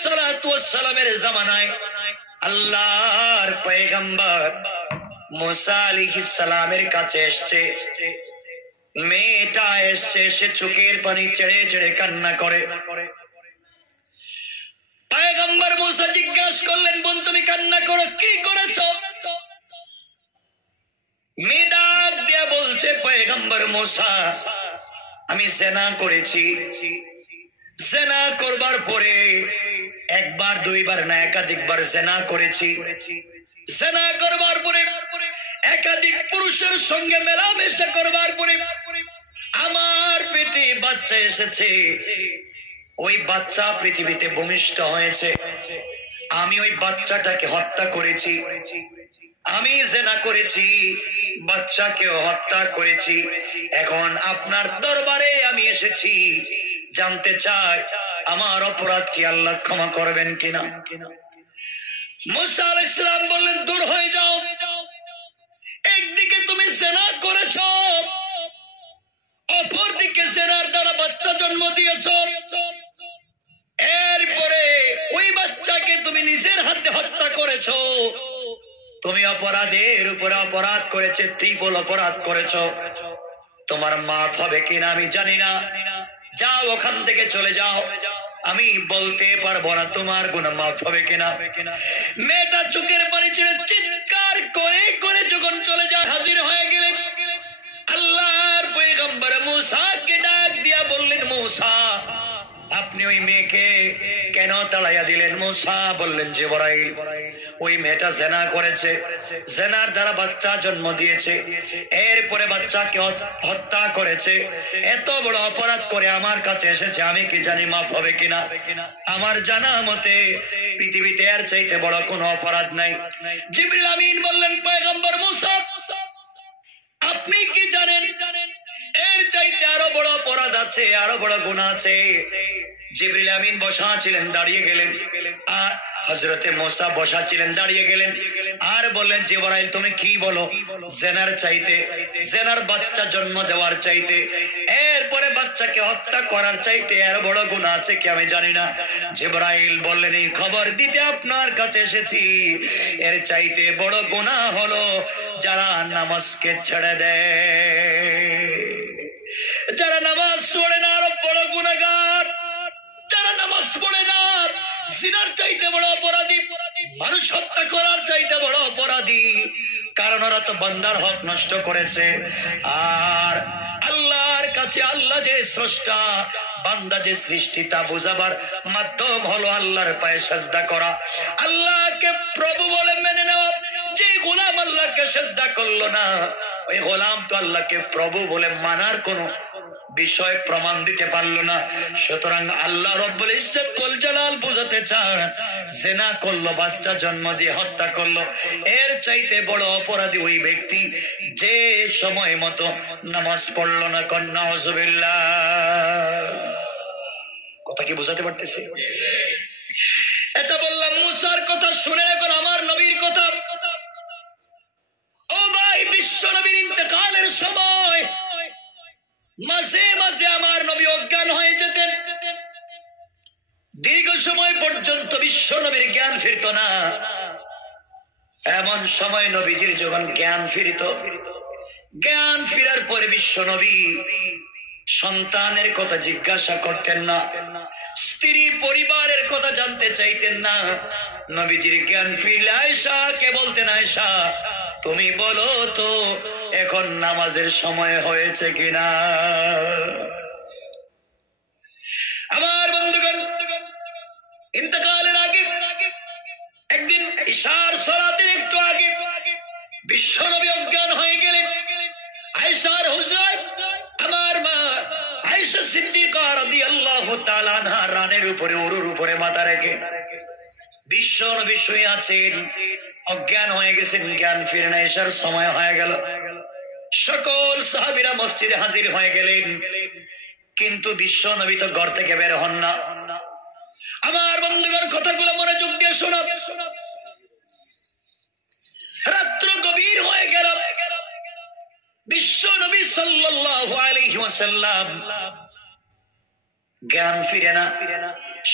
আলাইহিসসালাতু ওয়াসসালামের জামানায় আল্লাহর পয়গম্বর মুসা আলাইহিসসালামের কাছে এসেছে। মেয়েটা এসছে, সে চোখের পানি ছেড়ে ছেড়ে কান্না করে। পয়গম্বর মুসা জিজ্ঞাসা করলেন, বোন তুমি কান্না করো, কি করেছো? মেয়ে ডাক দিয়া বলছে, পয়গম্বর মুসা আমি জিনা করেছি। জিনা করবার পরে একবার দুইবার না একাধিকবার জিনা করেছি। জিনা করবার পরে একাধিক পুরুষের সঙ্গে মেলামেশা করবার পরে আমার পেটে বাচ্চা এসেছে। ওই বাচ্চা পৃথিবীতে ভূমিষ্ঠ হয়েছে। আমি ওই বাচ্চাটাকে হত্যা করেছি। আমি জিনা করেছি, বাচ্চাকেও হত্যা করেছি। এখন আপনার দরবারে আমি এসেছি, জানতে চাই আমার অপরাধ কি আল্লাহ ক্ষমা করবেন কিনা। মুসা আলাইহিস সালাম বললেন, দূর হয়ে যাও। একদিকে তুমি জিনা করেছো, অপরদিকে জিনার দ্বারা বাচ্চা জন্ম দিয়েছো। এরপরে ওই বাচ্চাকে তুমি নিজের হাতে হত্যা করেছো। তুমি অপরাধের উপরে অপরাধ করেছে, ত্রিপল অপরাধ করেছো। তোমার মাফ হবে কিনা আমি জানি না। যাও, ওখান থেকে চলে যাও, আমি বলতে পারবো না তোমার গুনাহ মাফ হবে কিনা। মেয়েটা চোখের পানি ছেড়ে চিৎকার করে করে যখন চলে যায়, হাজির হয়ে গেলেন আল্লাহর পয়গম্বর মুসাকে ডাক দিয়া বললেন, মুসা আপনি ওই মেয়েকে কেন তাড়াইয়া দিলেন? মুসা বললেন, জিবরাইল ওই মেয়েটা জিনা করেছে, জিনার দ্বারা বাচ্চা জন্ম দিয়েছে, এরপরে বাচ্চাকে হত্যা করেছে। এত বড় অপরাধ করে আমার কাছে এসেছে, আমি কি জানি মাফ হবে কিনা। আমার জানা মতে পৃথিবীতে এর চাইতে বড় কোনো অপরাধ নাই। জিবরিল আমিন বললেন, পয়গম্বর মুসা আপনি কি জানেন এর চাইতে আরো বড় অপরাধ আছে, আরো বড় গুনাহ আছে। জিবরিল আমিন বসা ছিলেন, দাঁড়িয়ে গেলেন, আর হযরতে মুসা বসা ছিলেন, দাঁড়িয়ে গেলেন, আর বললেন, জিবরাইল তুমি কি বলো? জিনার চাইতে, জিনার বাচ্চা জন্ম দেওয়ার চাইতে, এরপরে বাচ্চাকে হত্যা করার চাইতে এর বড় গুনাহ আছে কি আমি জানি না। জিবরাইল বললেন, এই খবর দিতে আপনার কাছে এসেছি। এর চাইতে বড় গুনাহ হলো যারা নামাজকে ছেড়ে দেয়। যারা নামাজ পড়ে না আরো বড় গুনাহগার। যারা নামাজ পড়ে না জিনার চাইতে বড় অপরাধী, মানুষ হত্যা করার চাইতে বড় অপরাধী। কারণ ওরা তো বান্দার হক নষ্ট করেছে। আর আল্লাহর কাছে আল্লাহ যে স্রষ্টা, বান্দা যে সৃষ্টি, তা বোঝাবার মাধ্যম হলো আল্লাহর পায়ে সিজদা করা, আল্লাহকে প্রভু বলে মেনে নেওয়া। যে গোলাম আল্লাহকে সিজদা করলো না, ওই গোলাম তো আল্লাহকে প্রভু বলে মানার কোনো বিষয় প্রমাণ দিতে পারলো না। সুতরাং আল্লাহ রব্বুল ইজ্জত ওয়াল জালাল বোঝাতে চান, জিনা করলো, বাচ্চা জন্ম দিয়ে হত্যা করলো, এর চাইতে বড় অপরাধী ওই ব্যক্তি যে সময় মতো নামাজ পড়লো না। নাউযুবিল্লাহ। কথা কি বোঝাতে পারতেছি? এটা বললাম মুসার কথা, শুনে এখন আমার নবীর কথা। ও ভাই, বিশ্ব নবীর ইন্তেকালের সময় মাঝে মাঝে আমার নবী অজ্ঞান হয়ে যেতেন। দীর্ঘ সময় পর্যন্ত বিশ্ব নবীর জ্ঞান ফিরত না। এমন সময় নবীজির যখন জ্ঞান ফিরিত, জ্ঞান ফিরার পরে বিশ্ব নবী সন্তানের কথা জিজ্ঞাসা করতেন না, স্ত্রী পরিবারের কথা জানতে চাইতেন না। নবীজির জ্ঞান ফিরলে আয়েশাকে বলতেন, আয়েশা তুমি বলো তো এখন নামাজের সময় হয়েছে কিনা। আমার বন্ধুগণ, ইন্তেকালের আগে একদিন ইশার সালাতের একটু আগে বিশ্ব নবী অজ্ঞান হয়ে গেলেন। আয়েশার হুজুর, আমার মা আয়েশা সিদ্দিকা রাদিয়াল্লাহু তাআলা আনহা রানের উপরে, উরুর উপরে মাথা রেখে বিশ্ব নবী শুয়ে আছেন, অজ্ঞান হয়ে গেছেন, জ্ঞান ফিরে না, এশার সময় হয়ে গেল। সকল সাহাবীরা মসজিদে হাজির হয়ে গেলেন, কিন্তু বিশ্ব নবী তো ঘর থেকে বের হন না। আমার বন্ধুগণ, কথাগুলো মনোযোগ দিয়ে শোনো। রাত্র গভীর হয়ে গেল, বিশ্ব নবী সাল্লাল্লাহু আলাইহি ওয়াসাল্লাম জ্ঞান ফিরে না।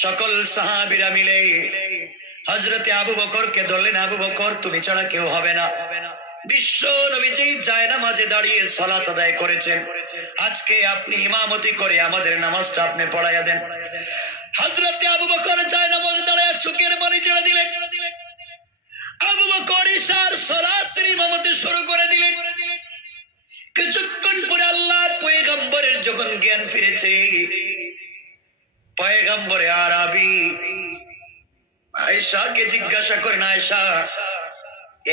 সকল সাহাবীরা মিলে হযরতে আবু বকরকে ধরলেন, আবু বকর তুমি ছাড়া কেউ হবে না। বিশ্ব নবীজি জায়নামাজে দাঁড়িয়ে সালাত আদায় করেছেন, আজকে আপনি ইমামতি করে আমাদের নামাজটা আপনি পড়াইয়া দেন। হযরতে আবু বকর জায়নামাজে দাঁড়িয়ে চোখের পানি ছেড়ে দিলেন। আবু বকর ইশার সালাতের ইমামতি শুরু করে দিলেন। কিছুক্ষণ পরে আল্লাহর পয়গম্বরের যখন জ্ঞান ফিরেছে, পয়গম্বরে আরবি আয়েশাকে জিজ্ঞাসা করেন, আয়েশা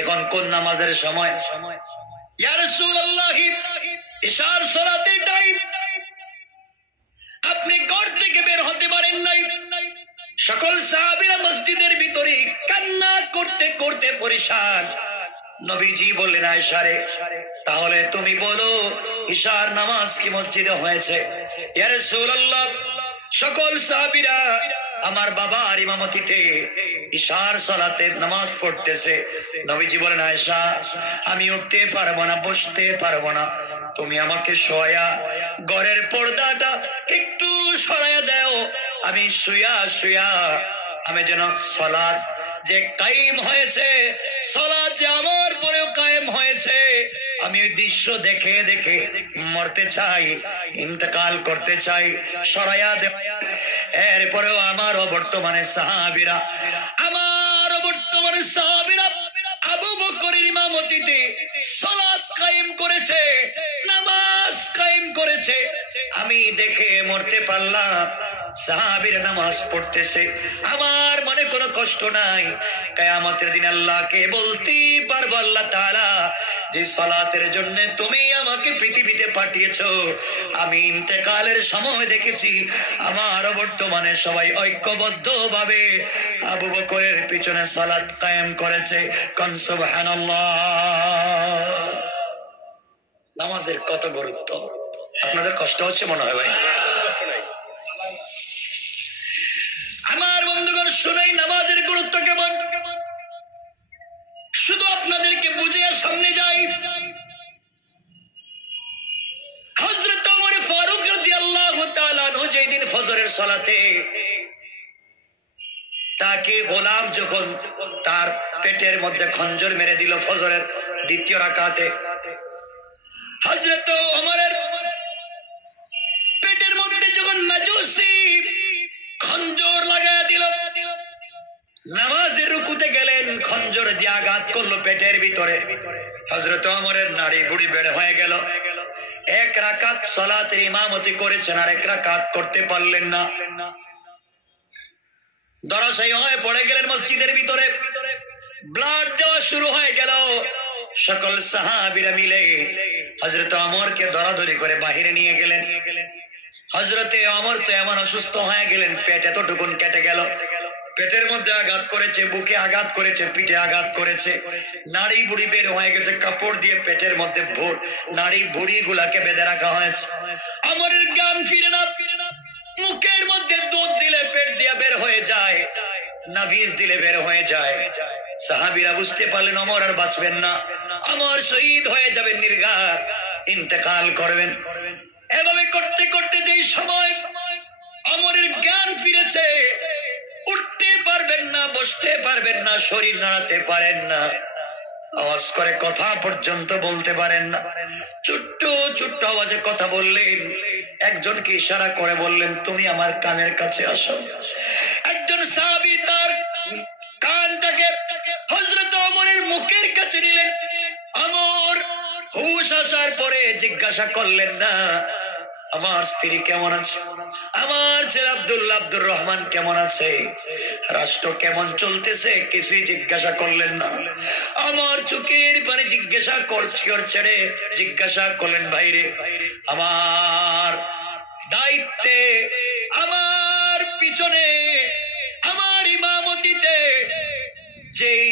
এখন কোন নামাজের সময়? ইয়া রাসূলুল্লাহ, ইশার সালাতের টাইম। আপনি ঘর থেকে বের হতে পারেন নাই। সকল সাহাবীরা মসজিদের ভিতরে কান্না করতে করতে পরিশান। নবীজি বললেন, আয়েশা রে, তাহলে তুমি বলো ইশার নামাজ কি মসজিদে হয়েছে? ইয়া রাসূলুল্লাহ, সকল সাহাবীরা আমার বাবার ইমামতিতে ইশার সালাতে নামাজ পড়তেছে। নবীজি বলেন, আয়েশা আমি উঠতে পারবো না, বসতে পারবো না, তুমি আমাকে শোয়া ঘরের পর্দাটা একটু সরাইয়া দাও, আমি শুয়া শুয়া আমি যেন সালাত যে কায়েম হয়েছে, সালাত যে আমার পরেও কায়েম হয়েছে, আমি ওই দৃশ্য দেখে দেখে মরতে চাই, ইন্তেকাল করতে চাই, সরাইয়া দে। এরপরেও আমারও বর্তমানে সাহাবীরা আবু বকরের ইমামতিতে সালাত কায়েম করেছে, নামাজ কায়েম করেছে, আমি দেখে মরতে পারলাম। সাহাবীরা নামাজ পড়তেছে, আমার মনে কোনো কষ্ট নাই। কিয়ামতের দিন আল্লাহকে বলতে পারবো, আল্লাহ তাআলা যে সালাতের জন্য তুমি আমাকে পৃথিবীতে পাঠিয়েছো, আমি ইন্তেকালের সময় দেখেছি আমার বর্তমানে সবাই ঐক্যবদ্ধ ভাবে আবু বকরের পিছনে সালাত কায়েম করেছে। কোন সুবহানাল্লাহ। নামাজের কত গুরুত্ব, আপনাদের কষ্ট হচ্ছে মনে হয় ভাই? আমার বন্ধুগণ শুনেই নামাজের গুরুত্ব কেমন, শুধু আপনাদেরকে বুঝিয়ে সামনে যাই। হযরত ওমর ফারুক রাদিয়াল্লাহু তাআলা আনহু যেদিন ফজরের সালাতে তাকে গোলাম যখন তার পেটের মধ্যে খঞ্জর মেরে দিল ফজরের দ্বিতীয় রাকাতে, হযরত ওমরের পেটের মধ্যে যখন মাজুসি খঞ্জর লাগায় দিল, নামাজের রুকুতে গেলেন, খঞ্জর দিয়ে আঘাত করলো পেটের ভিতরে, হযরত ওমরের নাড়ি বুড়ি বের হয়ে গেল। এক রাকাত সালাতের ইমামতি করেছেন, আর এক রাকাত করতে পারলেন না, ধরাশায়ী হয়ে পড়ে গেলেন মসজিদের ভিতরে, ব্লাড যাওয়া শুরু হয়ে গেল। সকল সাহাবীরা মিলে হযরত ওমরকে ধরাধরি করে বাহিরে নিয়ে গেলেন। হযরতে ওমর তো এমন অসুস্থ হয়ে গেলেন, পেট এতটুকুন কেটে গেল, পেটের মধ্যে আঘাত করেছে, বুকে আঘাত করেছে, পিঠে আঘাত করেছে, নাড়ি বুড়ি বের হয়ে গেছে, কাপড় দিয়ে পেটের মধ্যে নাড়ি বুড়ি গুলাকে বেঁধে রাখা হয়েছে। ওমরের জ্ঞান ফিরে না, মুখের মধ্যে দুধ দিলে পেট দিয়ে বের হয়ে যায়, নাভিজ দিলে বের হয়ে যায়। সাহাবীরা বুঝতে পারলেন ওমর আর বাঁচবেন না, ওমর শহীদ হয়ে যাবেন, নির্ঘাত ইন্তেকাল করবেন। এভাবে করতে করতে যেই সময় ওমরের জ্ঞান ফিরেছে, উঠতে পারবেন না, বসতে পারবেন না, শরীর নাড়াতে পারেন না, আওয়াজ করে কথা পর্যন্ত বলতে পারেন না, ছোট্ট ছোট্ট আওয়াজে কথা বললেন। একজনকে ইশারা করে বললেন, তুমি আমার কানের কাছে আসো। একজন সাহাবী তার কানটাকে হযরত ওমরের মুখের কাছে নিলেন। ওমর হুঁশ আসার পরে জিজ্ঞাসা করলেন না, আমার স্ত্রী কেমন আছে, আমার ছেলে আব্দুর রহমান কেমন আছে, রাষ্ট্র কেমন চলতেছে, কিছুই জিজ্ঞাসা করলেন না। আমার চোখের পানি জিজ্ঞাসা ছেড়ে জিজ্ঞাসা করলেন, ভাইরে আমার দায়িত্বে, আমার পিছনে, আমার ইমামতিতে যেই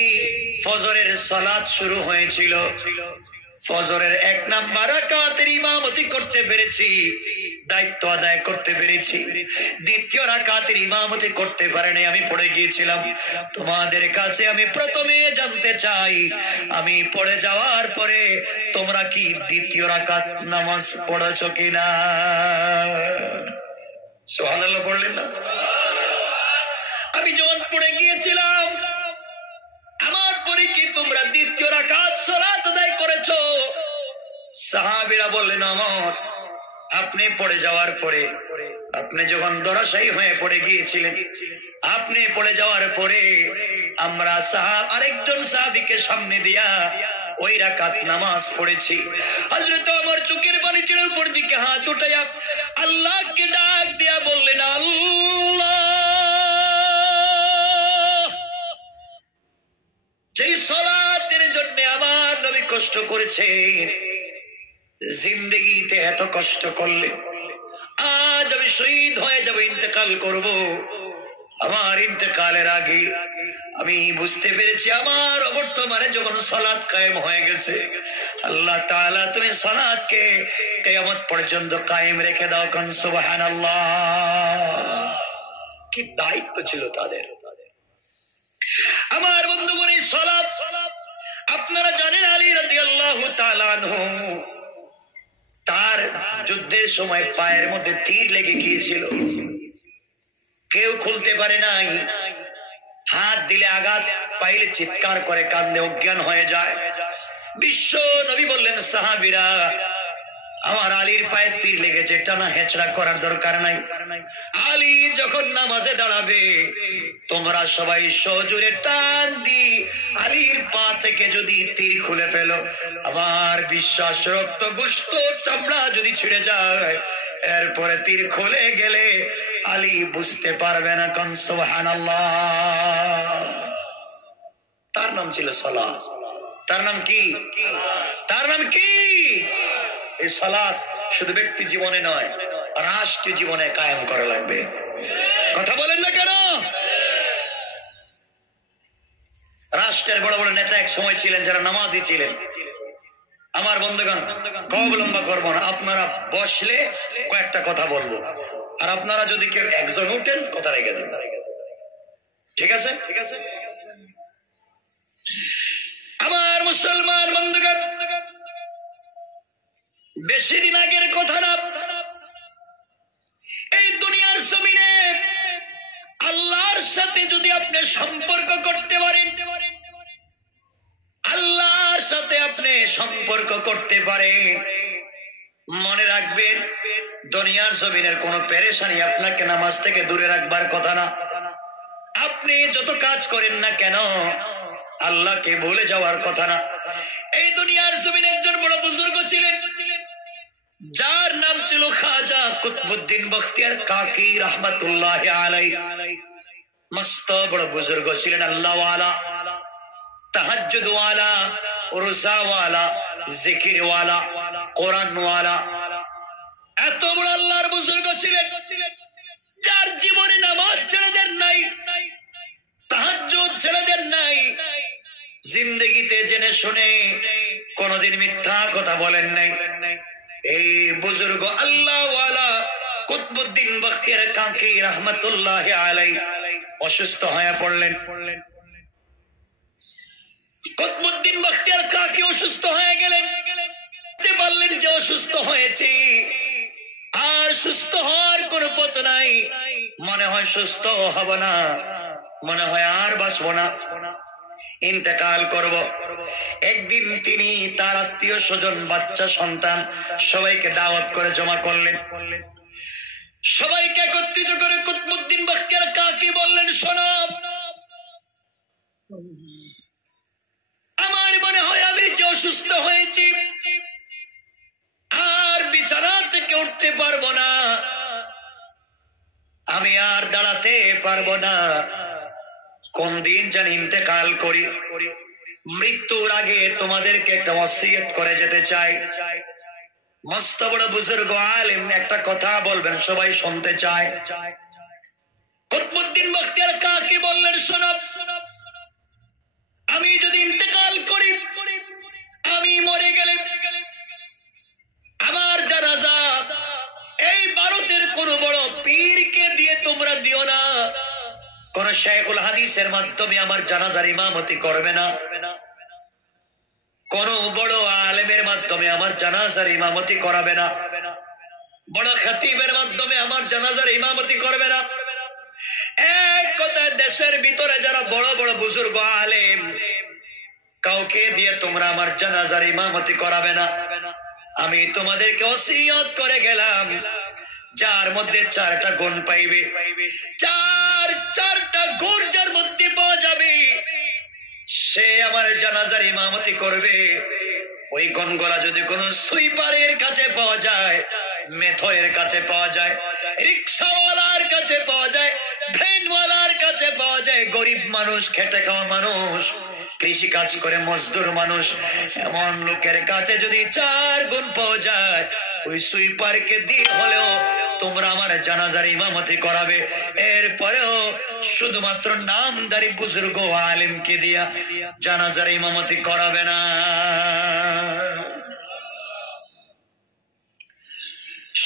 ফজরের সালাত শুরু হয়েছিল, ফজরের 1 নাম্বার রাকাতের ইমামতি করতে পেরেছি, দায়িত্ব আদায় করতে পেরেছি। দ্বিতীয় রাকাতের ইমামতি করতে পারেনি, আমি পড়ে গিয়েছিলাম। তোমাদের কাছে আমি প্রথমে জানতে চাই, আমি পড়ে যাওয়ার পরে তোমরা কি দ্বিতীয় রাকাত নামাজ পড়েছো কিনা? সুবহানাল্লাহ পড়লেন না? গিয়েছিলাম, আমার পরে কি তোমরা দ্বিতীয় রাকাত সালাত আদায় করেছো? সাহাবীরা বললেন, ওমর আপনি পড়ে যাওয়ার পরে, আপনি যখন ধরাশায়ী হয়ে পড়ে গিয়েছিলেন, আপনি পড়ে যাওয়ার পরে আমরা আরেকজন সাহাবীকে সামনে দিয়া ওই রাকাত নামাজ পড়েছি। হযরত ওমর চোখের পানি ছেড়ে উপর দিকে হাত উঠাইয়া আল্লাহকে ডাক দিয়া বললেন, আল্লাহ, যেই সালাতের জন্য আমার নবী কষ্ট করেছে, জিন্দেগিতে এত কষ্ট করলে, আজ আমি শহীদ হয়ে যাব, ইন্তেকাল করব। আমার ইন্তেকালের আগে আমি বুঝতে পেরেছি আমার বর্তমানে যখন সালাত কায়েম হয়ে গেছে, আল্লাহ তাআলা তুমি সালাতকে কিয়ামত পর্যন্ত কায়েম রেখে দাও। কোন সুবহানাল্লাহ। কি দায়িত্ব ছিল তাদের। আমার বন্ধুগণ, এই সালাত আপনারা জানেন, আলী রাদিয়াল্লাহু তাআলা আনহু তার যুদ্ধের সময় পায়ের মধ্যে তীর লেগে গিয়েছিল, কেউ খুলতে পারে নাই। হাত দিলে আঘাত পাইলে চিৎকার করে কান্দে অজ্ঞান হয়ে যায়। বিশ্ব নবী বললেন, সাহাবীরা আমার আলীর পায়ে তীর লেগেছে, টানা হেঁচড়া করার দরকার নাই। আলী যখন নামাজে দাঁড়াবে তোমরা সবাই সজোরে টান দি আলীর পা থেকে যদি তীর খুলে ফেলো, আমার বিশ্বাস রক্ত গোশত চামড়া যদি ছিঁড়ে যায়, এরপরে তীর খুলে গেলে আলী বুঝতে পারবে না। কোন সুবহানাল্লাহ। তার নাম ছিল সালাত। তার নাম কি? তার নাম কি? এই সালাত শুধু ব্যক্তি জীবনে নয়, রাষ্ট্রীয় জীবনে কায়েম করা লাগবে। কথা বলেন না কেন? রাষ্ট্রের বড় বড় নেতা এক সময় ছিলেন যারা নামাজি ছিলেন। আমার বন্ধুগণ, কম লম্বা করবো না, আপনারা বসলে কয়েকটা কথা বলবো, আর আপনারা যদি কেউ একজন উঠেন কথা রেখে দেন, ঠিক আছে? ঠিক আছে। আমার মুসলমান বন্ধুগণ, বেশি দিন আগের কথা না, এই দুনিয়ার জমিনে আল্লাহর সাথে যদি আপনি সম্পর্ক করতে পারেন, আল্লাহর সাথে আপনি সম্পর্ক করতে পারেন, মনে রাখবেন দুনিয়ার জমিনের কোন পেরেশানি আপনাকে নামাজ থেকে দূরে রাখবার কথা না। আপনি যত কাজ করেন না কেন আল্লাহকে ভুলে যাওয়ার কথা না। এই দুনিয়ার জমিনে একজন বড় বুজুর্গ ছিলেন, যার নাম ছিল খাজা কুতবুদ্দিন বখতিয়ার কাকি রহমাতুল্লাহি আলাইহি। মস্ত বড় বুজুর্গ ছিলেন, আল্লাহ ওয়ালা, তাহাজ্জুদ ওয়ালা, রোজা ওয়ালা, জিকির ওয়ালা, কোরআন ওয়ালা। এত বড় আল্লাহর বুজুর্গ ছিলেন, যার জীবনে নামাজ ছেড়ে দেন নাই, তাহাজ্জুদ ছেড়ে দেন নাই, জিন্দেগিতে জেনে শুনে কোনদিন মিথ্যা কথা বলেন নাই। এই বুজুর্গ আল্লাহ ওয়ালা কুতবুদ্দিন বখতিয়ার কাকি রহমাতুল্লাহি আলাইহি অসুস্থ হয়ে পড়লেন। কুতবুদ্দিন বখতিয়ার কাকি অসুস্থ হয়ে গেলেন। বললেন যে অসুস্থ হয়েছে, আর সুস্থ হওয়ার কোন পথ নাই, মনে হয় সুস্থ হব না, মনে হয় আর বাঁচব না, ইন্তেকাল করব। একদিন তিনি তার আত্মীয় স্বজন, বাচ্চা সন্তান সবাইকে দাওয়াত করে জমা করলেন। সবাইকে একত্রিত করে কুতবুদ্দিন বখতিয়ার কাকি বললেন, শোনো, আমার মনে হয় আমি যে অসুস্থ হয়েছি, আর বিছানা থেকে উঠতে পারবো না, আমি আর দাঁড়াতে পারবো না, কোন দিন জানি ইন্তেকাল করি। মৃত্যুর আগে তোমাদেরকে একটা ওসিয়ত করে যেতে চাই। মস্ত বড় বুজুর্গ আলেম একটা কথা বলবেন, সবাই শুনতে চায়। কুতবুদ্দিন বখতিয়ার কাকি বললেন, শোনো, আমি যদি ইন্তেকাল করি, আমি মরে গেলে আমার জানাজা এই ভারতের কোন বড় পীরকে দিয়ে তোমরা দিও না, কোন শাইখুল হাদিসের মাধ্যমে আমার জানাজার ইমামতি করবে না, কোন বড় আলেমের মাধ্যমে আমার জানাজার ইমামতি করাবে না, বড় খতিবের মাধ্যমে আমার জানাজার ইমামতি করবে না। এক কথায় দেশের ভিতরে যারা বড় বড় বুজুর্গ আলেম, কাউকে দিয়ে তোমরা আমার জানাজার ইমামতি করাবে না। আমি তোমাদেরকে ওসিয়ত করে গেলাম, যার মধ্যে 4টা গুণ পাইবে, চারটা গুণ যার মধ্যে পাওয়া যাবে, সে আমার জানাজার ইমামতি করবে। ওই গুণগুলা যদি কোন সুইপারের কাছে পাওয়া যায়, মেথয়ের কাছে পাওয়া যায়, রিক্সাওয়ালার কাছে পাওয়া যায়, ভ্যানওয়ালার কাছে পাওয়া যায়, গরিব মানুষ, খেটে খাওয়া মানুষ, কৃষি কাজ করে মজদুর মানুষ, এমন লোকের কাছে যদি 4 গুণ পাওয়া যায়, ওই সুইপারকে দিয়ে হলেও তোমরা আমার জানাজার ইমামতি করাবে। এরপরেও শুধুমাত্র নামদারি বুজুর্গ আলেমকে দিয়া জানাজার ইমামতি করাবে না।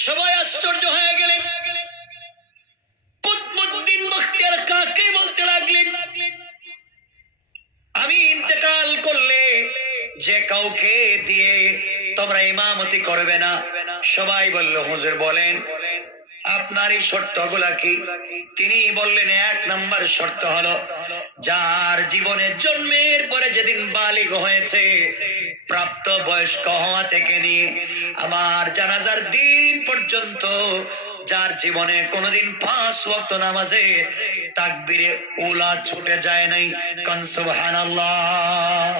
সবাই আশ্চর্য হয়ে গেলেন। কুতুবউদ্দিন বখতিয়ার কাকে বলতে লাগলেন, আমি ইন্তেকাল করলে যে কাউকে দিয়ে তোমরা ইমামতি করবে না। সবাই বলল, হুজুর বলেন আপনার এই শর্তগুলা কি? তিনি বললেন, 1 নম্বর শর্ত হলো, যার জীবনে জন্মের পরে যেদিন বালিগ হয়েছে, প্রাপ্ত বয়স্ক হওয়া থেকে নিয়ে আমার জানাজার দিন পর্যন্ত যার জীবনে কোনদিন 5 ওয়াক্ত নামাজে তাকবীরে উলা ছুটে যায় নাই, কোন সুবহানাল্লাহ।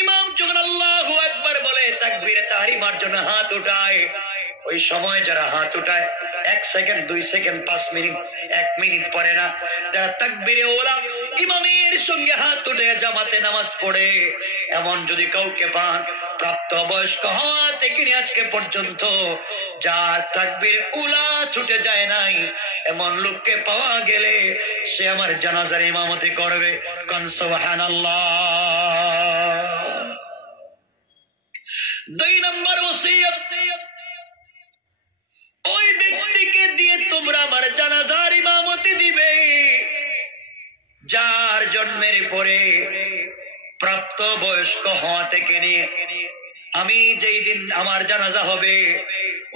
ইমাম যখন আল্লাহু আকবার বলে তাকবীরে তাহরিমার জন্য হাত উঠায়, ওই সময় যারা হাত উঠায় 1 সেকেন্ড, 2 সেকেন্ড, 5 মিনিট, 1 মিনিট পরে না, যারা তাকবীরে ওলা ইমামের সঙ্গে হাত উঠে জামাতে নামাজ পড়ে, এমন যদি কাউকে পান, প্রাপ্ত বয়স্ক হওয়া থেকে নিয়ে আজকে পর্যন্ত যার তাকবীরে উলা ছুটে যায় নাই, এমন লোককে পাওয়া গেলে সে আমার জানাজার ইমামতি করবে, কোন সুবহানাল্লাহ। 2 নম্বর ওসিয়ত, ওই ব্যক্তিকে দিয়ে তোমরা আমার জানাজার ইমামতি দিবে যার জন্মের পরে প্রাপ্ত বয়স্ক হওয়া থেকে নিয়ে আমি যেই দিন আমার জানাজা হবে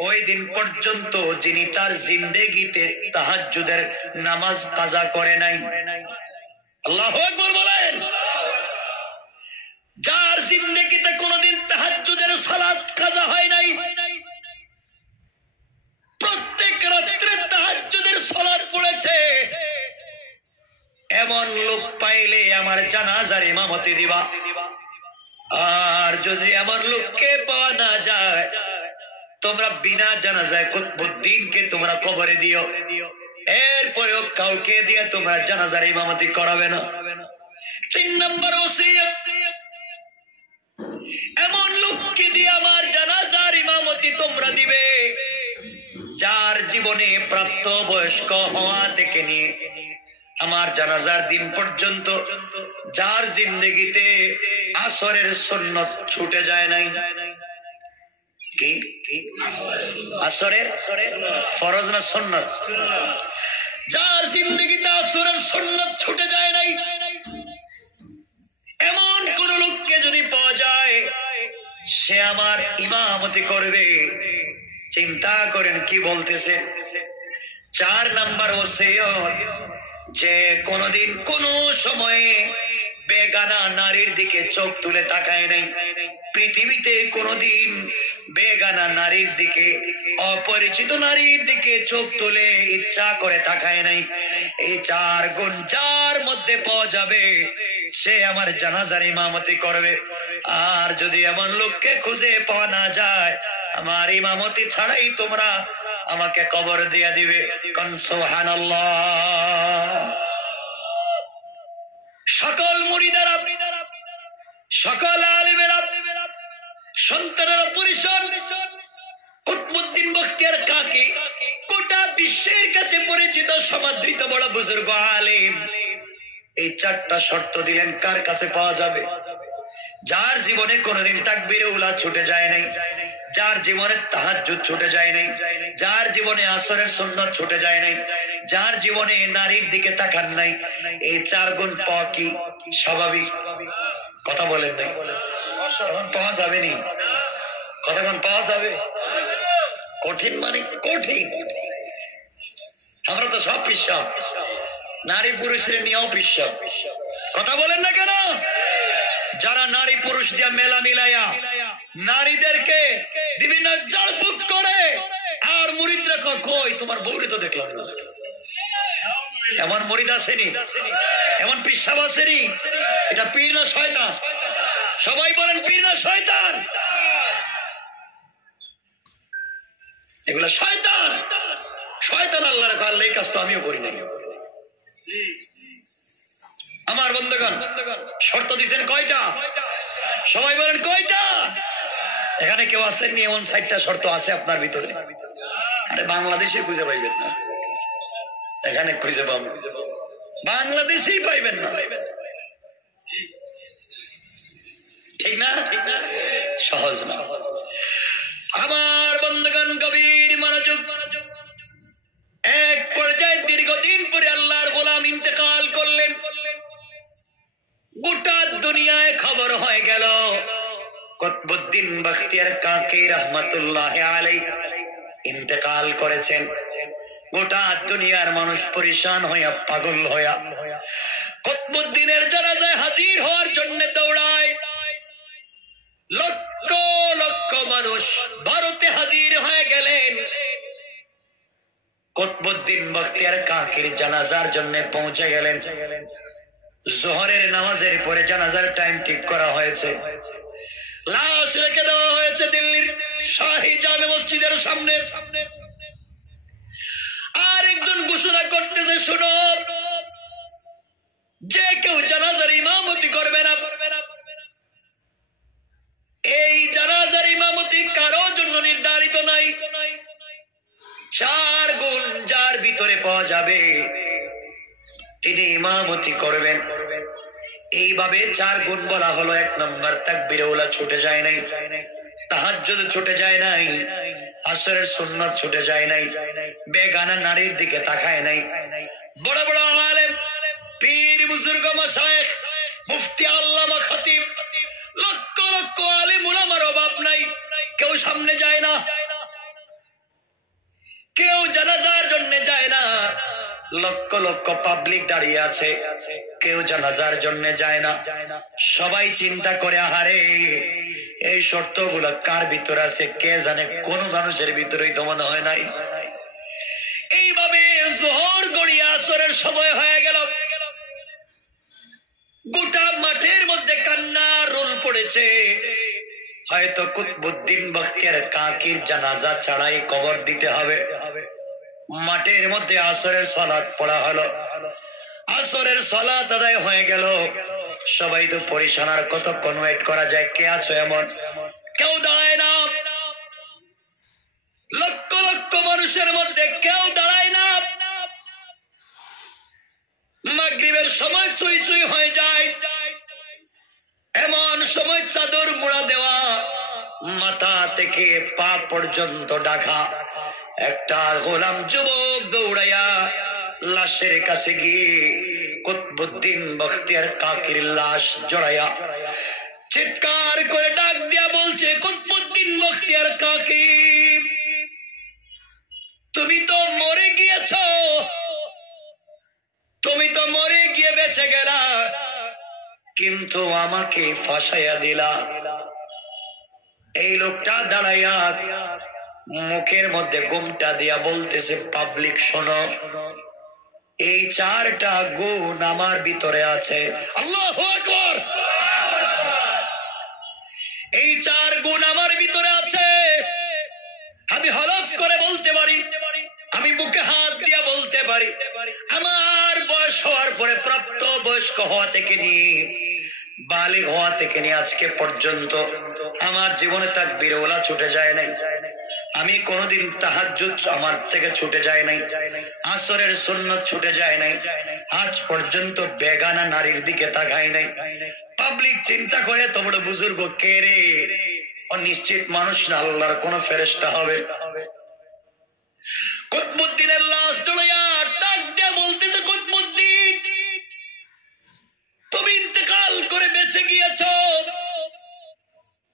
ওই দিন পর্যন্ত যিনি তার জিন্দেগিতে তাহাজ্জুদের নামাজ কাজা করে নাই। আল্লাহু আকবার বলেন। যার জিন্দেগিতে কোনদিন তাহাজ্জুদের সালাত কাজা হয় নাই, প্রত্যেক রাত্রে তাহাজ্জুদের সালাত পড়েছে, এমন লোক পাইলে আমার জানাজার ইমামতি দিবা। আর যদি এমন লোককে পাওয়া না যায়, তোমরা বিনা জানাজায় কুতুবউদ্দিনকে তোমরা কবরে দিও, এরপরেও কাউকে দিয়ে তোমরা জানাজার ইমামতি করাবে না। 3 নম্বর ওসিয়ত, এমন লোককে দিয়ে আমার জানাজার ইমামতি তোমরা দিবে যার জীবনে প্রাপ্ত বয়স্ক হওয়া থেকে নিয়ে আমার জানাজার দিন পর্যন্ত যার জিন্দেগিতে আসরের সুন্নত ছুটে যায় নাই। কি আসরের ফরজ না সুন্নত? যার জিন্দেগিতে আসরের সুন্নত ছুটে যায় নাই, এমন কোন লোককে যদি পাওয়া যায়, সে আমার ইমামতি করবে। চিন্তা করেন কি বলতেছে। 4 নম্বর ওসিয়ত, যে কোনদিন কোন সময়ে বেগানা নারীর দিকে চোখ তুলে তাকায় নাই, পৃথিবীতে কোনদিন বেগানা নারীর দিকে, অপরিচিত নারীর দিকে চোখ তুলে ইচ্ছা করে তাকায় নাই। এই 4 গুণ যার মধ্যে পাওয়া যাবে, সে আমার জানাজার ইমামতি করবে। আর যদি এমন লোককে খুঁজে পাওয়া না যায়, আমার ইমামতি ছাড়াই তোমরা আমাকে কবর দিয়ে দিবে, কোন সুবহানাল্লাহ। সকল মুরিদারা, সকল আলেমেরা, সন্তানেরা পরিষদ কুতুবউদ্দিন বখতিয়ার কাকি গোটা বিশ্বের কাছে পরিচিত সমাদৃত বড় বুজুর্গ আলেম, এই 4টা শর্ত দিলেন। কার কাছে পাওয়া যাবে? যার জীবনে কোনদিন তাকবীরে উলা ছুটে যায় নাই, যার জীবনে তাহাজ্জুদ ছুটে যায় নাই, যার জীবনে আসরের সুন্নাত ছুটে যায় নাই, যার জীবনে নারীর দিকে তাকান নাই। এই 4 গুণ পাওয়া কি স্বাভাবিক? কথা বলেন নাই, এখন পাওয়া যাবে নি? কতক্ষণ পাওয়া যাবে? কঠিন মানে কঠিন। আমরা তো সব পিসাব, নারী পুরুষের নিয়েও পিসাব। কথা বলেন না কেন? যারা নারী পুরুষ দিয়া মেলা মিলাইয়া নারীদেরকে বিভিন্ন জালফুক করে, আর মুরিদরা কই তোমার বউরে তো দেখলাম না। এমন মুরিদ আসেনি, এমন পিসাব আসেনি। এটা পীর না শয়তান? সবাই বলেন পীর না শয়তান? এগুলা শয়তান, শয়তান। আল্লাহর আল্লাহ এই কাজ তো আমিও করি নাই। আমার বন্ধুগণ, শর্ত দিচ্ছেন কয়টা? সবাই বলেন কয়টা? এখানে কেউ আসেননি এমন 60টা শর্ত আছে আপনার ভিতরে? আরে বাংলাদেশে খুঁজে পাইবেন না, এখানে খুঁজে পাবেন, বাংলাদেশেই পাইবেন না। ঠিক না? সহজ না। আমার বন্ধুগণ গভীর মনোযোগ। এক পর্যায়ে দীর্ঘদিন পরে আল্লাহর গোলাম ইন্তেকাল করলেন। গোটা দুনিয়ায় খবর হয়ে গেল কুতবুদ্দিন বখতিয়ার কাকি রহমাতুল্লাহ আলাইহি ইন্তেকাল করেছেন। গোটা দুনিয়ার মানুষ পরেশান হইয়া, পাগল হইয়া কুতবুদ্দিনের জানাজায় হাজির হওয়ার জন্য দৌড়ায়। লক্ষ লক্ষ মানুষ ভারতে হাজির হয়ে গেলেন। কুতবুদ্দিন বখতিয়ার কাকির জানাজার জন্য পৌঁছে গেলেন। জোহরের নামাজের পরে জানাজার টাইম ঠিক করা হয়েছে। লাশ রেখে দেওয়া হয়েছে দিল্লির শাহী জামে মসজিদের সামনে। আর একজন ঘোষণা করতেছে, শুনো, যে কেউ জানাজার ইমামতি করবে না, এই জানাজার ইমামতি কারো জন্য নির্ধারিত নাই। 4 গুণ যার ভিতরে পাওয়া যাবে তিনি ইমামতি করবেন। এইভাবে 4 গুণ বলা হলো। 1 নম্বর, তাকবীরে উলা ছুটে যায় নাই, তাহাজ্জুদ ছুটে যায় নাই, আসরের সুন্নাত ছুটে যায় নাই, বেগানা নারীর দিকে তাকায় নাই। বড় বড় আলেম, পীর, বুজুর্গ, মাশায়েখ, মুফতি, আল্লামা, খতিব, লক্ষ লক্ষ আলেম উলামার অভাব নাই। কেউ সামনে যায় না, কেউ জানাজার জন্য যায় না। লক্ষ লক্ষ পাবলিক দাঁড়িয়ে আছে, কেউ জানাজার জন্য যায় না। সবাই চিন্তা করে, আহারে এই শর্তগুলো কার ভিতরে আছে কে জানে, কোন মানুষের ভিতরেই তো মনে হয় নাই। এইভাবে জোহর গড়িয়ে আসরের সময় হয়ে গেল। গোটা মাঠের মধ্যে কান্নার রোল পড়েছে। হয়তো কুতবুদ্দিন বখতিয়ার কাকির জানাজা ছাড়াই কবর দিতে হবে। মাঠের মধ্যে আসরের সালাত পড়া হলো। আসরের সালাত আদায় হয়ে গেল। সবাই তো পরিশান, আর কতক্ষণ ওয়েট করা যায়? কে আছো এমন? কেউ দাঁড়ায় না। লক্ষ লক্ষ মানুষের মধ্যে কেউ দাঁড়ায় না। মাগরিবের সময় চুই চুই হয়ে যায়। এমন সময় চাদর মুড়া দেওয়া, মাথা থেকে পা পর্যন্ত ঢাকা একটা গোলাম যুবক দৌড়াইয়া লাশের কাছে গিয়ে কুতবুদ্দিন বখতিয়ার কাকির লাশ জড়াইয়া চিৎকার করে ডাক দিয়া বলছে, কুতবুদ্দিন বখতিয়ার কাকি, তুমি তো মরে গিয়েছ, তুমি তো মরে গিয়ে বেঁচে গেলা, কিন্তু আমাকে ফাঁসাইয়া দিলা। এই লোকটা দাঁড়াইয়া মুখের মধ্যে গোমটা দিয়া বলতেছে, পাবলিক শোনো, এই 4টা গুণ আমার ভিতরে আছে। আল্লাহু আকবার। এই 4 গুণ আমার ভিতরে আছে। আমি হলফ করে বলতে পারি, আমি বুকে হাত দিয়া বলতে পারি, আমার বয়স হওয়ার পরে, প্রাপ্ত বয়স্ক হওয়া থেকে নিয়ে বালিগ হওয়া থেকে নিয়ে আজকে পর্যন্ত আমার জীবনে তাকবীরে ওলা ছুটে যায় নাই। আমি কোনোদিন তাহাজ্জুদ আমার থেকে ছুটে যায় নাই, আসরের সুন্নাত ছুটে যায় নাই, আজ পর্যন্ত বেগানা নারীর দিকে তাকাই নাই। পাবলিক চিন্তা করে, তো বড় বুজুর্গ কে রে? ও নিশ্চিত মানুষ না, আল্লাহর কোন ফেরেশতা হবে। কুতবুদ্দিনের লাশ ডলাইয়া ডাক দিয়ে বলতেছে, কুতবুদ্দিন, তুমি ইন্তেকাল করে বেঁচে গিয়েছ,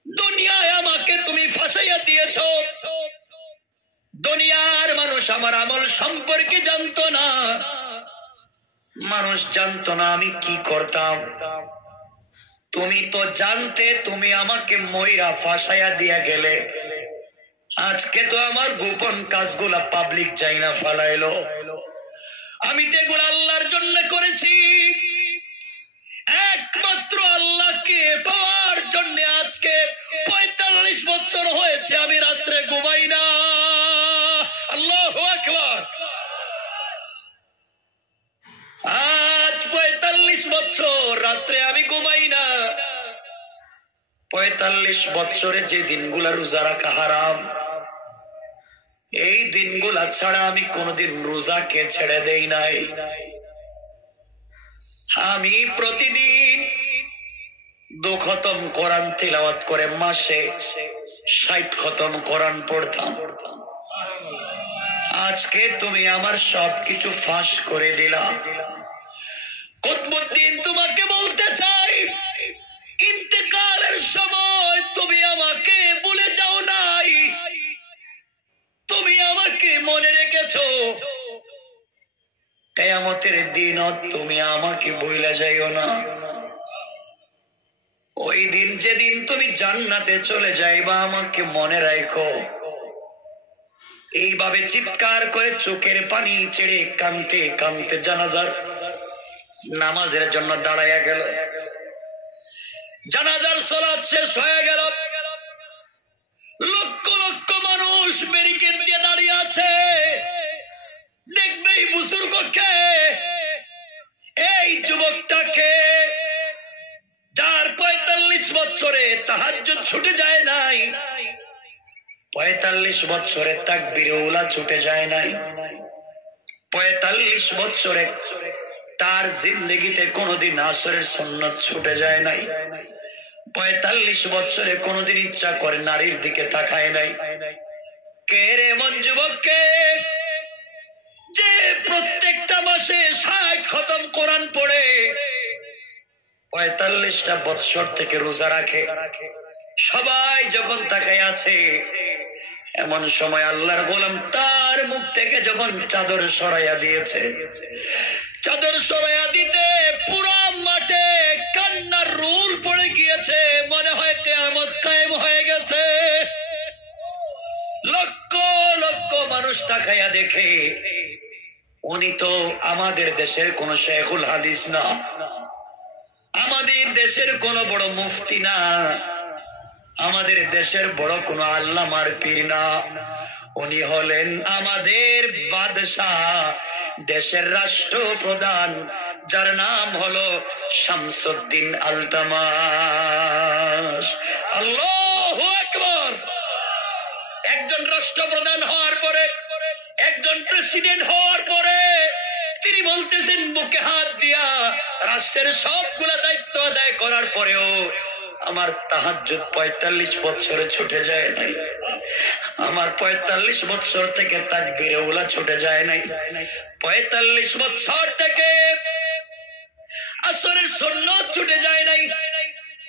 দুনিয়ায় আমাকে তুমি ফাঁসাইয়া দিয়েছ, দুনিয়ার মানুষ আমার আমল সম্পর্কে জানতো না, মানুষ জানতো না আমি কি করতাম। তুমি তো জানতে, তুমি আমাকে ময়রা ফাঁসাইয়া দিয়া গেলে। আজকে তো আমার গোপন কাজগুলা পাবলিক যাই না ফালাইলো। আমি তো এগুলো আল্লাহর জন্য করেছি, একমাত্র আল্লাহকে পাওয়ার জন্য। আজকে 45 বছর হয়েছে আমি রাত্রে ঘুমাই না। আল্লাহু আকবার। আজ 45 বছর রাত্রে আমি ঘুমাই না। 45 বছরে যে দিনগুলা রোজা রাখা হারাম, এই দিনগুলা ছাড়া আমি কোনোদিন রোজাকে ছেড়ে দেই নাই। আমি প্রতিদিন 2 খতম কোরআন তিলাওয়াত করে মাসে 60 খতম কোরআন পড়তাম। আজকে তুমি আমার সবকিছু ফাঁস করে দিলা। কুতুবউদ্দিন তোমাকে বলতে চাই, ইন্তেকালের সময় তুমি আমাকে ভুলে যাও নাই, তুমি আমাকে মনে রেখেছো। কিয়ামতের দিনও তুমি আমাকে ভুলে যাইও না। ওই দিন যেদিন তুমি জান্নাতে চলে যাইবা আমাকে মনে রাখো। এইভাবে চিৎকার করে চোখের পানি ছেড়ে কাঁদতে কাঁদতে জানাজার নামাজের জন্য দাঁড়াইয়া গেল। জানাজার সালাত শেষ হয়ে গেল। লক্ষ লক্ষ মানুষ ব্যারিকেড দিয়ে দাঁড়িয়ে আছে। দেখবে এই বুজুর্গকে, এই যুবকটাকে, যার 45 বছরে তাহাজ্জুদ ছুটে যায় নাই, 45 বছরে তাকবীরে উলা ছুটে যায় নাই, 45 বছরে তার জিন্দেগিতে কোনোদিন আসরের সুন্নাত ছুটে যায় নাই, 45 বছরে কোনোদিন ইচ্ছা করে নারীর দিকে তাকায় নাই। কে রে এমন যুবককে যে প্রত্যেকটা মাসে 60 খতম কোরআন পড়ে, 45টা বছর থেকে রোজা রাখে? সবাই যখন তাকায় আছে, এমন সময় আল্লাহর গোলাম তার মুখ থেকে যখন চাদর সরাইয়া দিয়েছে, চাদর সরাইয়া দিতে পুরো মাঠে কান্নার রোল পড়ে গিয়েছে। মনে হয় কিয়ামত কায়েম হয়ে গেছে। লক্ষ লক্ষ মানুষ তাকাইয়া দেখে, উনি তো আমাদের দেশের কোন শেখুল হাদিস না, আমাদের দেশের কোন বড় মুফতি না, আমাদের দেশের বড় কোন আল্লামার পীর না। উনি হলেন আমাদের বাদশাহ, দেশের রাষ্ট্রপ্রধান, যার নাম হলো শামসুদ্দিন আলতামাস। আল্লাহু আকবার। একজন রাষ্ট্রপ্রধান হওয়ার পরে, একজন প্রেসিডেন্ট হওয়ার পরে তিনি বলতেছেন বুকে হাত দিয়া, রাষ্ট্রের সবগুলা দায়িত্ব আদায় করার পরেও আমার তাহাজ্জুদ 45 বছরে ছুটে যায় নাই, আমার 45 বছর থেকে তাকবীরে উলা ছুটে যায় নাই, 45 বছর থেকে আসরের সুন্নাত ছুটে যায় নাই,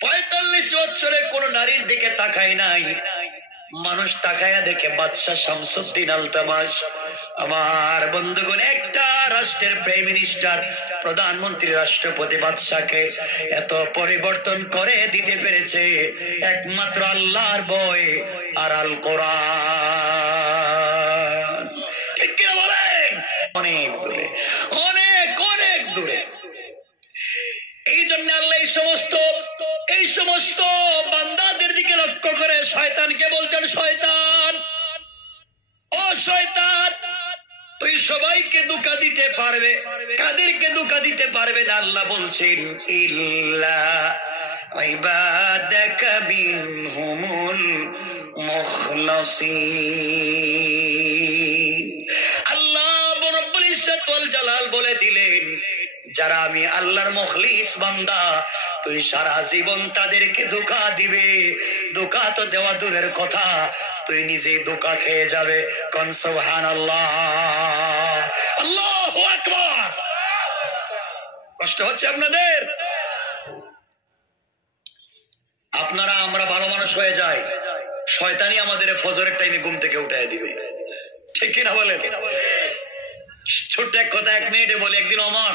45 বছরে কোন নারীর দিকে তাকাই নাই। মানুষ তাকায়া দেখে বাদশাহ শামসুদ্দিন আলতামাস। আমার বন্ধুগণ, একটা রাষ্ট্রের প্রাইম মিনিস্টার, প্রধানমন্ত্রী, রাষ্ট্রপতি, বাদশাকে এত পরিবর্তন করে দিতে পেরেছে একমাত্র আল্লাহর ভয় আর আল কোরআন। ঠিক কিনা বলেন? অনেক দূরে, অনেক অনেক দূরে। এই জন্য আল্লাহ এই সমস্ত বান্দাদের দিকে লক্ষ্য করে শয়তানকে বলছেন, শয়তান, ও শয়তান, তুই সবাইকে ধোঁকা দিতে পারবে, কাদেরকে ধোঁকা দিতে পারবে না? আল্লাহ বলছেন, ইল্লা ইবাদাকা মিনহুমুল মুখলাসিন। আল্লাহ রব্বুল ইজ্জত ওয়াল জালাল বলে দিলেন, যারা আমি আল্লাহর মুখলিস বান্দা, তুই সারা জীবন তাদেরকে ধোঁকা দিবে। ধোঁকা তো দেওয়া দূরের কথা, তুই নিজেই ধোঁকা খেয়ে যাবে। কোন সুবহানাল্লাহ, আল্লাহু আকবার। কষ্ট হচ্ছে আপনাদের? আপনারা, আমরা ভালো মানুষ হয়ে যাই, শয়তানি আমাদের ফজরের টাইমে ঘুম থেকে উঠায় দিবে। ঠিক কিনা বলেন? ছোট্ট এক কথা 1 মিনিটে বলে, একদিন ওমর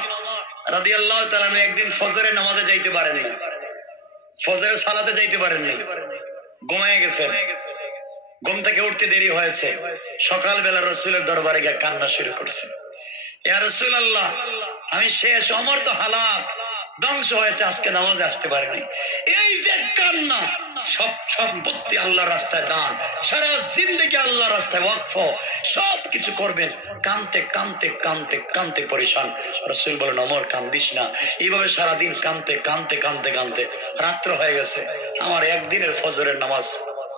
রাদিয়াল্লাহু তাআলা একদিন ফজরের নামাজে যাইতে পারেন না, ফজরের সালাতে যাইতে পারেন না, ঘুমায় গেছেন। ঘুম থেকে উঠতে দেরি হয়েছে। সকালবেলা রাসূলের দরবারে গিয়ে কান্না শুরু করছে, ইয়া রাসূলুল্লাহ, আমি শেষ, ওমর তো হালাক, ধ্বংস হয়েছে, আজকে নামাজে আসতে পারে নাই। এই যে কান্না, সব সম্পত্তি আল্লাহর রাস্তায় দান, সারা জিন্দেগি আল্লাহর রাস্তায় ওয়াকফ, সব কিছু করবেন। কানতে কানতে কানতে কানতে পরেশান। রাসূল বলেন, ওমর কান্দিস না। এইভাবে সারাদিন কানতে কানতে কানতে কানতে রাত্র হয়ে গেছে। আমার একদিনের ফজরের নামাজ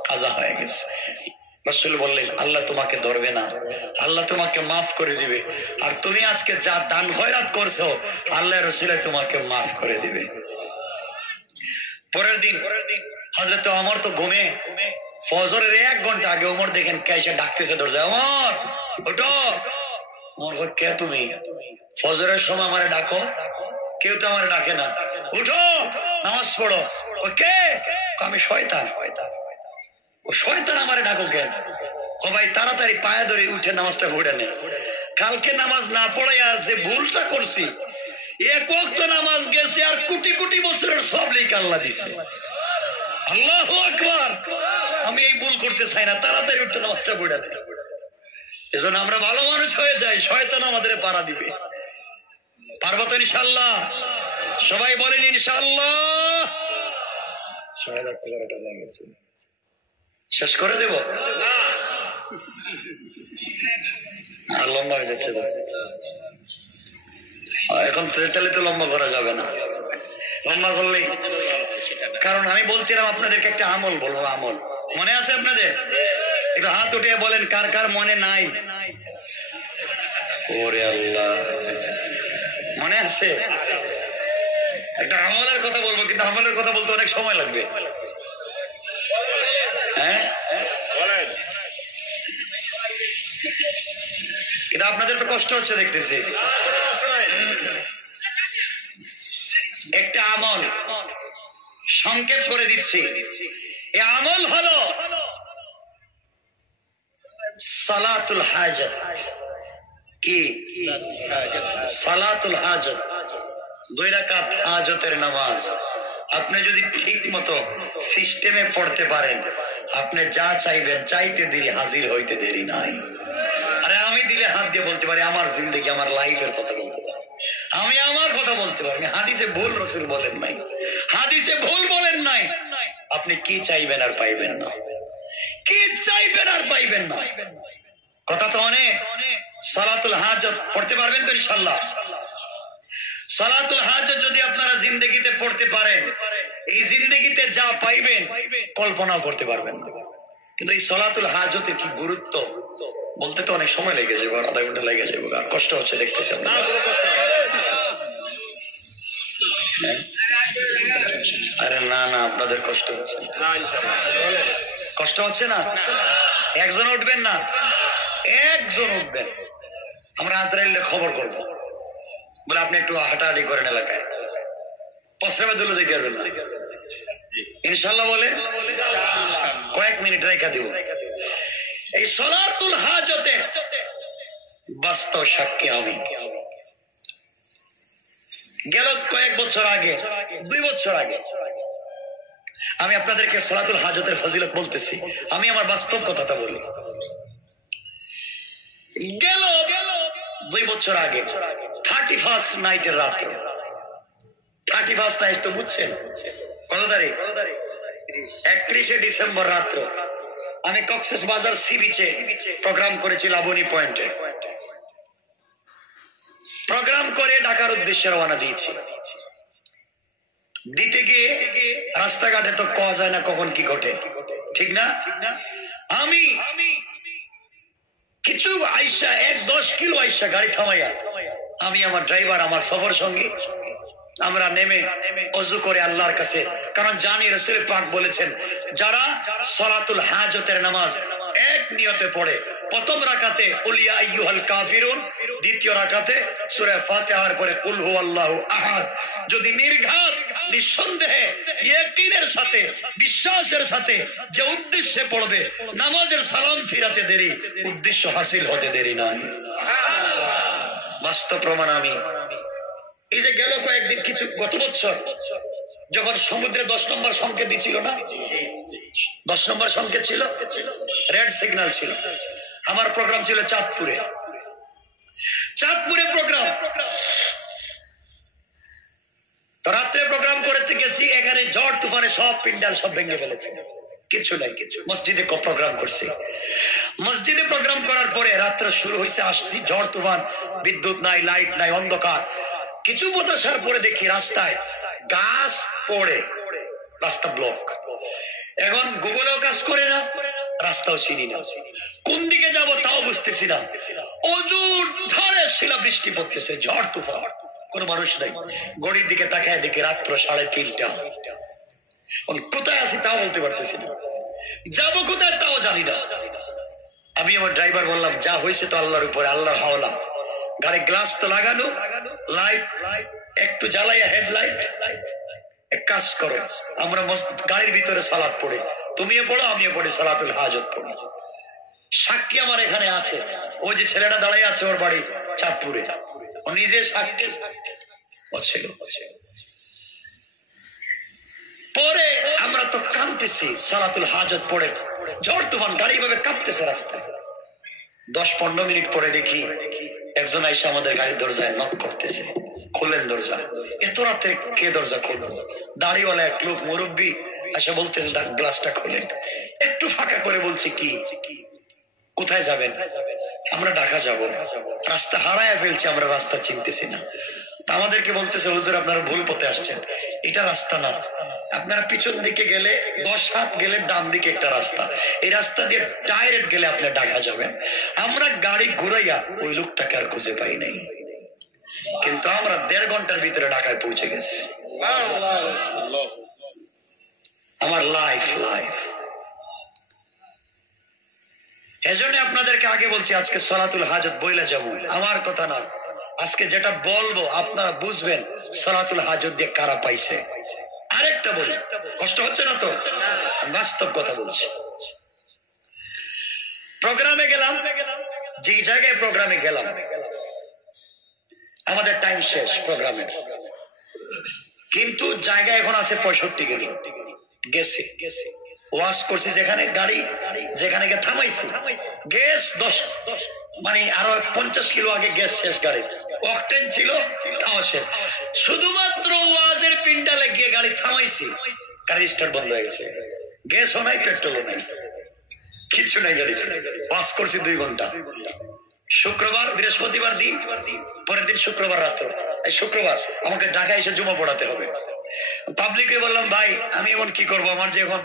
কাজা হয়ে গেছে। রাসূল বললেন, আল্লাহ তোমাকে ধরবে না, আল্লাহ তোমাকে মাফ করে দিবে। আর তুমি আজকে যা দান খয়রাত করছো, আল্লাহ রাসূল তোমাকে মাফ করে দিবে। পরের দিন হযরত ওমর তো ঘুমে, ফজরের 1 ঘন্টা আগে ওমর দেখেন কাইসা ডাকতেছে দরজায়, ওমর ওঠো। ওমর কয়, কে তুমি? ফজরের সময় আমারে ডাকো? কেউ তো আমারে ডাকে না, উঠো নামাজ পড়ো। কে? আমি শয়তান। শয়তান আমারে ডাকো কেন? ভাই তাড়াতাড়ি পায়ে ধরে উঠে নামাজটা পড়ে নে। কালকে নামাজ না পড়াইয়া যে ভুলটা করছি, 1 ওয়াক্ত নামাজ গেছে আর কোটি কোটি বছরের সব লেখা আল্লাহ দিছে। আল্লাহু আকবার। আমি এই ভুল করতে চাই না, তাড়াতাড়ি উঠে নামাজটা পড়ে নে। এজন্য আমরা ভালো মানুষ হয়ে যাই, শয়তান আমাদের পাড়া দিবে। পারবো তো ইনশাআল্লাহ? সবাই বলেন ইনশাআল্লাহ। শেষ করে দেব? আর লম্বা হয়ে যাচ্ছে তো, এখন তাহলে তো লম্বা করা যাবে না, লম্বা করলেই। কারণ আমি বলছিলাম আপনাদেরকে একটা আমল বলবো, আমল মনে আছে আপনাদের? একটু হাত উঠিয়ে বলেন কার কার মনে নাই? ওরে আল্লাহ, মনে আছে? একটা আমলের কথা বলবো, কিন্তু আমলের কথা বলতে অনেক সময় লাগবে। হ্যাঁ, কিন্তু আপনাদের তো কষ্ট হচ্ছে দেখতেছি। একটা আমল সংক্ষেপ করে দিচ্ছি। এই আমল হলো সালাতুল হাজত। কি? সালাতুল হাজত, 2 রাকাত হাজতের নামাজ। আপনি যদি ঠিক মতো সিস্টেমে পড়তে পারেন, আপনি যা চাইবেন চাইতে দেরি, হাজির হইতে দেরি নাই। আরে আমি দিলে হাত দিয়ে বলতে পারি আমার জিন্দেগি, আমার লাইফের কথা বলতে পারি, আমি আমার কথা বলতে পারি। হাদিসে ভুল রাসূল বলেন নাই, হাদিসে ভুল বলেন নাই। আপনি কি চাইবেন আর পাইবেন না, কি চাইবেন আর পাইবেন না। কথা তো অনেক। সালাতুল হাজত পড়তে পারবেন তো ইনশাআল্লাহ? সালাতুল হাজত যদি আপনারা জিন্দেগিতে পড়তে পারেন, এই জিন্দেগিতে যা পাইবেন কল্পনাও করতে পারবেন না। কিন্তু এই সালাতুল হাজতের কি গুরুত্ব বলতে তো অনেক সময় লেগে যাবে, আধা ঘন্টা লেগে যাবে, আর কষ্ট হচ্ছে দেখতেছি আপনারা। আরে না না, আপনাদের কষ্ট হচ্ছে, কষ্ট হচ্ছে না? একজন উঠবেন না, একজন উঠবেন। আমরা আজরাইলের খবর করবো, বলে আপনি একটু হাঁটাহাঁটি করেন এলাকায়, প্রস্রাবে দুলো যেতে পারবেন না ইনশাল্লাহ বলে কয়েক মিনিট রেখা দিব। এই সালাতুল হাজতে বাস্তব সাক্ষী আমি। গেল কয়েক বছর আগে, 2 বছর আগে আমি আপনাদেরকে সালাতুল হাজতের ফজিলত বলতেছি, আমি আমার বাস্তব কথাটা বলি। গেল 2 বছর আগে 31st নাইটের রাত, 31st নাইট তো বুঝছেন কত তারিখ? 31শে ডিসেম্বর রাত্র আমি কক্সবাজার সি বিচে প্রোগ্রাম করেছি, লাবণী পয়েন্টে প্রোগ্রাম করে ঢাকার উদ্দেশ্যে রওনা দিয়েছি। দিতে গিয়ে রাস্তাঘাটে তো কওয়া যায় না কখন কি ঘটে, ঠিক না? আমি কিছু আইসা 1-10 কিলো আইসা গাড়ি থামাইয়া আমি, আমার ড্রাইভার, আমার সফর সঙ্গী, আমরা নেমে ওযু করে আল্লাহর কাছে, কারণ জানি রাসূল পাক বলেছেন যারা সালাতুল হাজতের নামাজ এক নিয়তে পড়ে, প্রথম রাকাতে কুল ইয়া আইয়ুহাল কাফিরুন, দ্বিতীয় রাকাতে সূরা ফাতিহার পরে কুল হুয়াল্লাহু আহাদ, যদি নির্ঘাত নিঃসন্দেহে ইয়াকিনের সাথে বিশ্বাসের সাথে যে উদ্দেশ্যে পড়বে, নামাজের সালাম ফিরাতে দেরি, উদ্দেশ্য হাসিল হতে দেরি নয়। বাস্তব প্রমাণ আমি এই যে গেল কয়েকদিন কিছু গত বছর যখন সমুদ্রে 10 নম্বর সংকেত দিছিল না, 10 নম্বর সংকেত ছিল, রেড সিগন্যাল ছিল। আমার প্রোগ্রাম ছিল চাঁদপুরে প্রোগ্রাম। তো রাত্রে প্রোগ্রাম করতে গেছি, এখানে ঝড় তুফানে সব পিন্ডাল সব ভেঙে ফেলেছে, কিছু নাই। মসজিদে প্রোগ্রাম করছি, মসজিদে প্রোগ্রাম করার পরে রাত্র শুরু হয়েছে, আসছি ঝড় তুফান, বিদ্যুৎ নাই, লাইট নাই, অন্ধকার। কিছু বতাসার পরে দেখি রাস্তায় গাছ পড়ে, রাস্তা ব্লক। এখন গুগলেও কাজ করে না, রাস্তাও চিনি না, কোন দিকে যাব তাও বুঝতেছি না। অজুর ধারে শিলা বৃষ্টি পড়তেছে, ঝড় তুফান, কোন মানুষ নাই। গড়ির দিকে তাকায় দেখি রাত্র 3:30। কোথায় আছি তাও বলতে পারতেছি না, যাবো কোথায় তাও জানি না। আমি আমার ড্রাইভার বললাম, যা হয়েছে তো আল্লাহর উপরে, আল্লাহর হাওলা। গাড়ি গ্লাস তো লাগানো, লাইট একটু জ্বালাইয়া, হেডলাইট। এক কাজ করো, আমরা গাড়ির ভিতরে সালাত পড়ে, তুমিও পড়ো আমিও পড়ি, সালাতুল হাজত পড়ি। সাক্ষী আমার এখানে আছে, ওই যে ছেলেটা দাঁড়াই আছে, ওর বাড়ি চাঁদপুরে, ও নিজে সাক্ষী ছিল। পরে আমরা তো কাঁদতেছি, সালাতুল হাজত পড়ে ঝড় তুফান, গাড়ি ভাবে কাঁপতেছে রাস্তায়। 10-15 মিনিট পরে দেখি একজন আইসা আমাদের গাড়ির দরজায় নক করতেছে, খুলেন দরজা। এত রাতে কে দরজা খুলল? দাড়িওয়ালা এক লোক মুরব্বী আইসা বলতেছে গ্লাসটা খুলেন। একটু ফাঁকা করে বলছি, কি কোথায় যাবেন? আমরা ঢাকা যাব, রাস্তা হারায় ফেলছি, আমরা রাস্তা চিনতেছি না। আমাদেরকে বলতেছে, হুজুর আপনারা ভুল পথে আসছেন, এটা রাস্তা না, আপনারা পিছন দিকে গেলে 10 হাত গেলে ডান দিকে একটা রাস্তা, এই রাস্তা দিয়ে ডাইরেক্ট গেলে আপনি ঢাকা যাবেন। আমরা গাড়ি ঘুরাইয়া ওই লোকটাকে আর খুঁজে পাই নাই, কিন্তু আমরা 1.5 ঘন্টার ভিতরে ঢাকায় পৌঁছে গেছি। আমার লাইফ এজন্য আপনাদেরকে আগে বলছি, আজকে সালাতুল হাজত বইলা যাবো, আমার কথা না, আজকে যেটা বলবো আপনারা বুঝবেন সালাতুল হাজত দিয়ে কারা পাইছে। আরেকটা বলি, কষ্ট হচ্ছে না তো? বাস্তব কথা বলছি। প্রোগ্রামে গেলাম, যে জায়গায় প্রোগ্রামে গেলাম, আমাদের টাইম শেষ প্রোগ্রামের, কিন্তু জায়গা এখন আছে 65 কিলো গেছে। ওয়াশ করছি যেখানে, গাড়ি যেখানে গিয়ে থামাইছি, গ্যাস 10 মানে আরো 50 কিলো আগে গ্যাস শেষ, গাড়ি অকটেন ছিল তাও শেষ। শুধুমাত্র ওয়াজের পিন্ডালে গিয়ে গাড়ি থামাইছি, গাড়ি স্টার্ট বন্ধ হয়ে গেছে, গ্যাসও নাই, পেট্রোলও নাই, কিছু নাই গাড়ি। ওয়াশ করছি 2 ঘন্টা। শুক্রবার, বৃহস্পতিবার দিন, পরের দিন শুক্রবার রাত্র। এই শুক্রবার আমাকে ঢাকায় এসে জুমা পড়াতে হবে। পাবলিকে বললাম, ভাই আমি এমন কি করবো, আমার যে এখন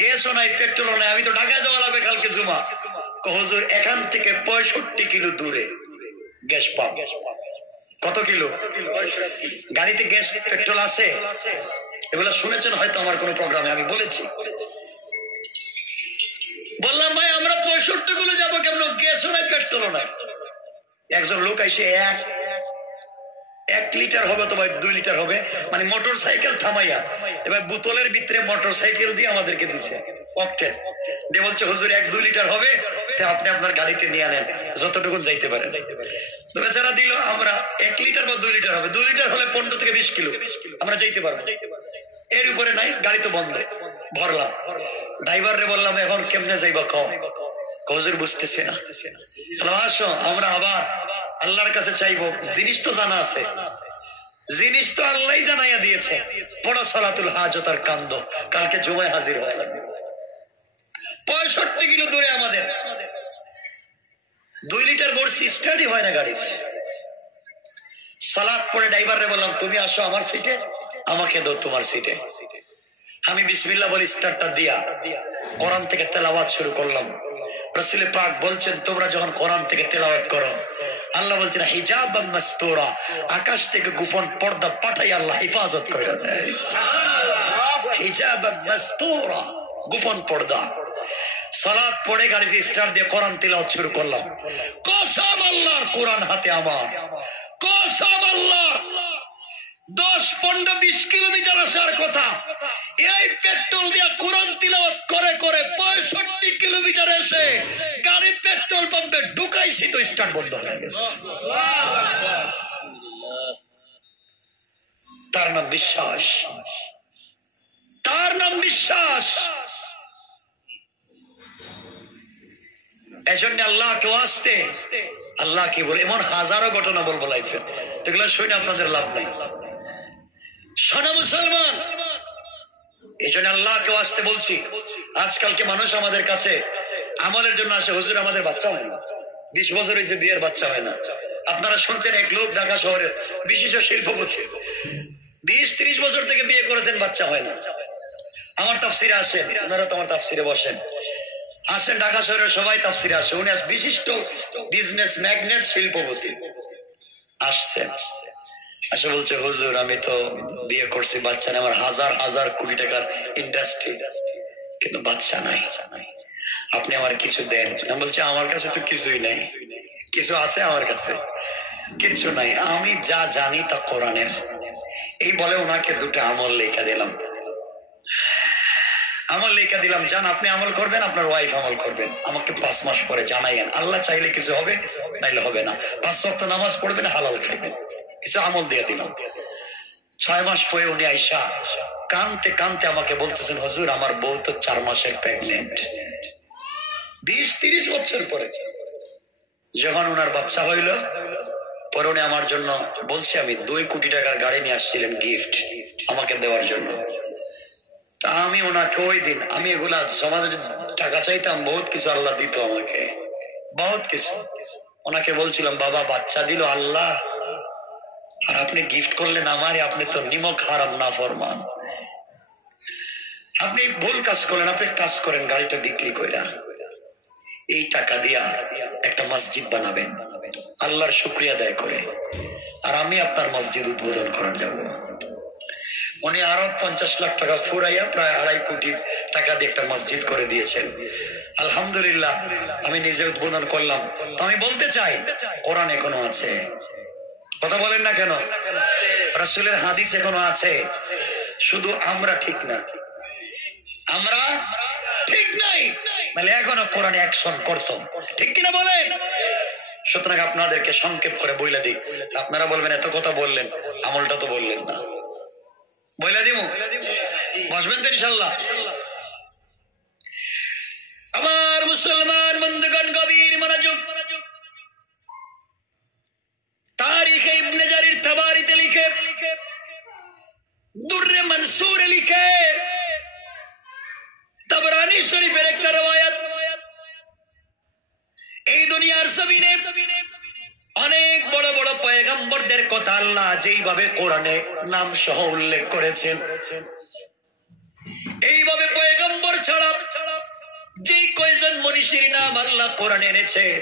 গ্যাসও নাই, পেট্রোলও নাই, আমি তো ঢাকায় যাওয়া লাগবে কালকে জুমা। হুজুর এখান থেকে 65 কিলো দূরে গ্যাস পাম্প। কত কিলো? গাড়িতে গ্যাস পেট্রোল আছে, এগুলো শুনেছেন হয়তো আমার কোন প্রোগ্রামে আমি বলেছি। বললাম, ভাই আমরা 65 কিলো যাবো কেমন, গ্যাসও নাই, পেট্রোলও নাই। একজন লোক এসে 1 লিটার হবে তো ভাই 2 লিটার হবে, মানে মোটর সাইকেল থামাইয়া এবার বোতলের ভিতরে মোটর সাইকেল দিয়ে আমাদেরকে দিচ্ছে অকটেন দিয়ে, বলছে হুজুর 1-2 লিটার হবে, আপনি আপনার গাড়িতে নিয়ে আনেন, যতটুকু যাইতে পারেন। তো বেচারা দিল, আমরা 1 লিটার বা 2 লিটার হবে, 2 লিটার হলে 15 থেকে 20 কিলো আমরা যাইতে পারবো, এর উপরে নাই, গাড়ি তো বন্ধ। ভরলাম, ড্রাইভারে বললাম, এখন কেমনে যাইবা কও? হুজুর বুঝতেছে না। আসো আমরা আবার আল্লাহর কাছে চাইবো, জিনিস তো জানা আছে, জিনিস তো আল্লাহ জানাইয়া দিয়েছে, পড়া সালাতুল হাজত আর কান্দ, কালকে জুমায় হাজির হওয়া লাগবে। 65 কিলো দূরে আমাদের, 2 লিটার বলছি, স্টার্টই হয় না গাড়ির। সালাত পড়ে ড্রাইভারে বললাম, তুমি আসো আমার সিটে, আমাকে দাও তোমার সিটে। আমি বিসমিল্লাহ বলি, স্টার্টটা দিয়া কোরআন থেকে তেলাওয়াত শুরু করলাম। রাসূল পাক বলছেন, তোমরা যখন কোরআন থেকে তেলাওয়াত করো, আল্লাহ বলছেন হিজাবাম মাসতুরা, আকাশ থেকে গোপন পর্দা পাঠাই আল্লাহ হেফাজত করে দেয়। হিজাবাম মাসতুরা, গোপন পর্দা। সালাত পড়ে গাড়িটি স্টার্ট দিয়ে কোরআন তেলাওয়াত শুরু করলাম। কসম আল্লাহর, কোরআন হাতে আমার, কসম আল্লাহ, 10, 15, 20 কিলোমিটার আসার কথা, এই পেট্রোল দিয়ে কোরআন তিলাওয়াত করে করে 65 কিলোমিটার এসে গাড়ি পেট্রোল পাম্পে ঢুকাইছি তো স্টার্ট বন্ধ হয়ে গেছে। তার নাম বিশ্বাস, তার নাম বিশ্বাস। এজন্য আল্লাহকে আসতে, আল্লাহ কি বলে, এমন হাজারো ঘটনা বলবো লাইফে, যেগুলো শুনে আপনাদের লাভ নাই। শোনা মুসলমান, এই জন্য আল্লাহকে আসতে বলছি। আজকালকে মানুষ আমাদের কাছে আমলের জন্য আসে, হুজুর আমাদের বাচ্চা হয় না, 20 বছর হয়েছে বিয়ের বাচ্চা হয় না। আপনারা শুনছেন এক লোক ঢাকা শহরের বিশিষ্ট শিল্পপতি 20-30 বছর থেকে বিয়ে করেছেন, বাচ্চা হয় না। আমার তাফসিরে আসেন, আপনারা তো আমার তাফসিরে বসেন, আসেন ঢাকা শহরের সবাই তাফসিরে আসে। উনি বিশিষ্ট বিজনেস ম্যাগনেট শিল্পপতি আসছেন, আসে বলছে হুজুর আমি তো বিয়ে করছি, বাচ্চা নাই, আমার হাজার হাজার কোটি টাকার ইন্ডাস্ট্রি, কিন্তু বাচ্চা নাই, আপনি আমার কিছু দেন। আমি বলছি আমার কাছে তো কিছুই নাই। কিছু আছে আমার কাছে? কিছু নাই, আমি যা জানি তা কোরআনের। এই বলে ওনাকে 2টা আমল লেখা দিলাম, আমল লেখা দিলাম, জান আপনি আমল করবেন, আপনার ওয়াইফ আমল করবেন, আমাকে 5 মাস পরে জানাইয়েন, আল্লাহ চাইলে কিছু হবে, নাইলে হবে না। 5 ওয়াক্ত নামাজ পড়বেন, হালাল খাইবেন, কিছু আমল দিয়ে দিলাম। 6 মাস পরে উনি আইসা কানতে কানতে আমাকে বলতেছেন হুজুর আমার বউ তো 4 মাসের প্রেগনেন্ট। 20-30 বছর পরে যখন ওনার বাচ্চা হইল, পরে উনি আমার জন্য বলছে আমি 2 কোটি টাকার গাড়ি নিয়ে আসছিলেন গিফট আমাকে দেওয়ার জন্য। তা আমি ওনাকে ওই দিন, আমি এগুলা সমাজে টাকা চাইতাম, বহুত কিছু আল্লাহ দিত আমাকে, বহুত কিছু। ওনাকে বলছিলাম বাবা বাচ্চা দিল আল্লাহ, আর আপনি গিফট করলেন আমারে, আপনি তো নিমক হারাম না ফরমান, আপনি ভুল কাজ করলেন, আপনি কাজ করেন গাড়িটা বিক্রি কইরা এই টাকা দিয়া একটা মসজিদ বানাবেন, আল্লাহর শুকরিয়া আদায় করে, আর আমি আপনার মসজিদ উদ্বোধন করার যাব। উনি আরো 50 লাখ টাকা ফুরাইয়া প্রায় 2.5 কোটি টাকা দিয়ে একটা মসজিদ করে দিয়েছেন। আলহামদুলিল্লাহ, আমি নিজে উদ্বোধন করলাম। তো আমি বলতে চাই কোরআন এখনো আছে, কথা বলেন না কেন? রাসূলের হাদিস এখনো আছে, শুধু আমরা ঠিক না, আমরা ঠিক নাই, মানে এখনো কোরআন অ্যাকশন করতাম, ঠিক কিনা বলেন? সুতরাং আপনাদেরকে সংক্ষেপ করে বইলা দিই, আপনারা বলবেন এত কথা বললেন, আমলটা তো বললেন না। বইলা দিব, বসবেন তো ইনশাল্লাহ। আমার মুসলমান বন্ধুগণ গভীর মনোযোগ। তারিখে ইবনে জারির তাবারিতে লিখে, দুররে মনসুরে লিখে, তাবরানী শরীফের একটা রওয়ায়াত, এই দুনিয়ার জমিনে অনেক বড় বড় পয়গম্বরদের কথা আল্লাহ যেইভাবে কোরআনে নাম সহ উল্লেখ করেছেন, এইভাবে পয়গম্বর ছাড়া যে কয়জন মনীষীর নাম আল্লাহ কোরআনে এনেছেন,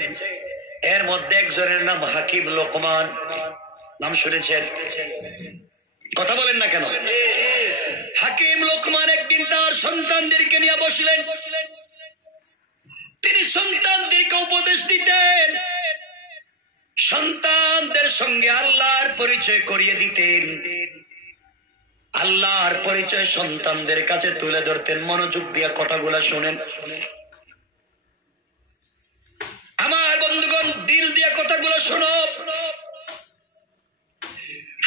এর মধ্যে একজনের নাম হাকিম লোকমান। নাম শুনেছেন? কথা বলেন না কেন? হাকিম লোকমান একদিন তার সন্তানদেরকে নিয়ে বসলেন, তিনি সন্তানদেরকে উপদেশ দিতেন, সন্তানদের সঙ্গে আল্লাহর পরিচয় করিয়ে দিতেন, আল্লাহর পরিচয় সন্তানদের কাছে তুলে ধরতেন। মনোযোগ দিয়ে কথাগুলা শুনেন আমার বন্ধুগণ, দিল দিয়ে কথাগুলো শোনো।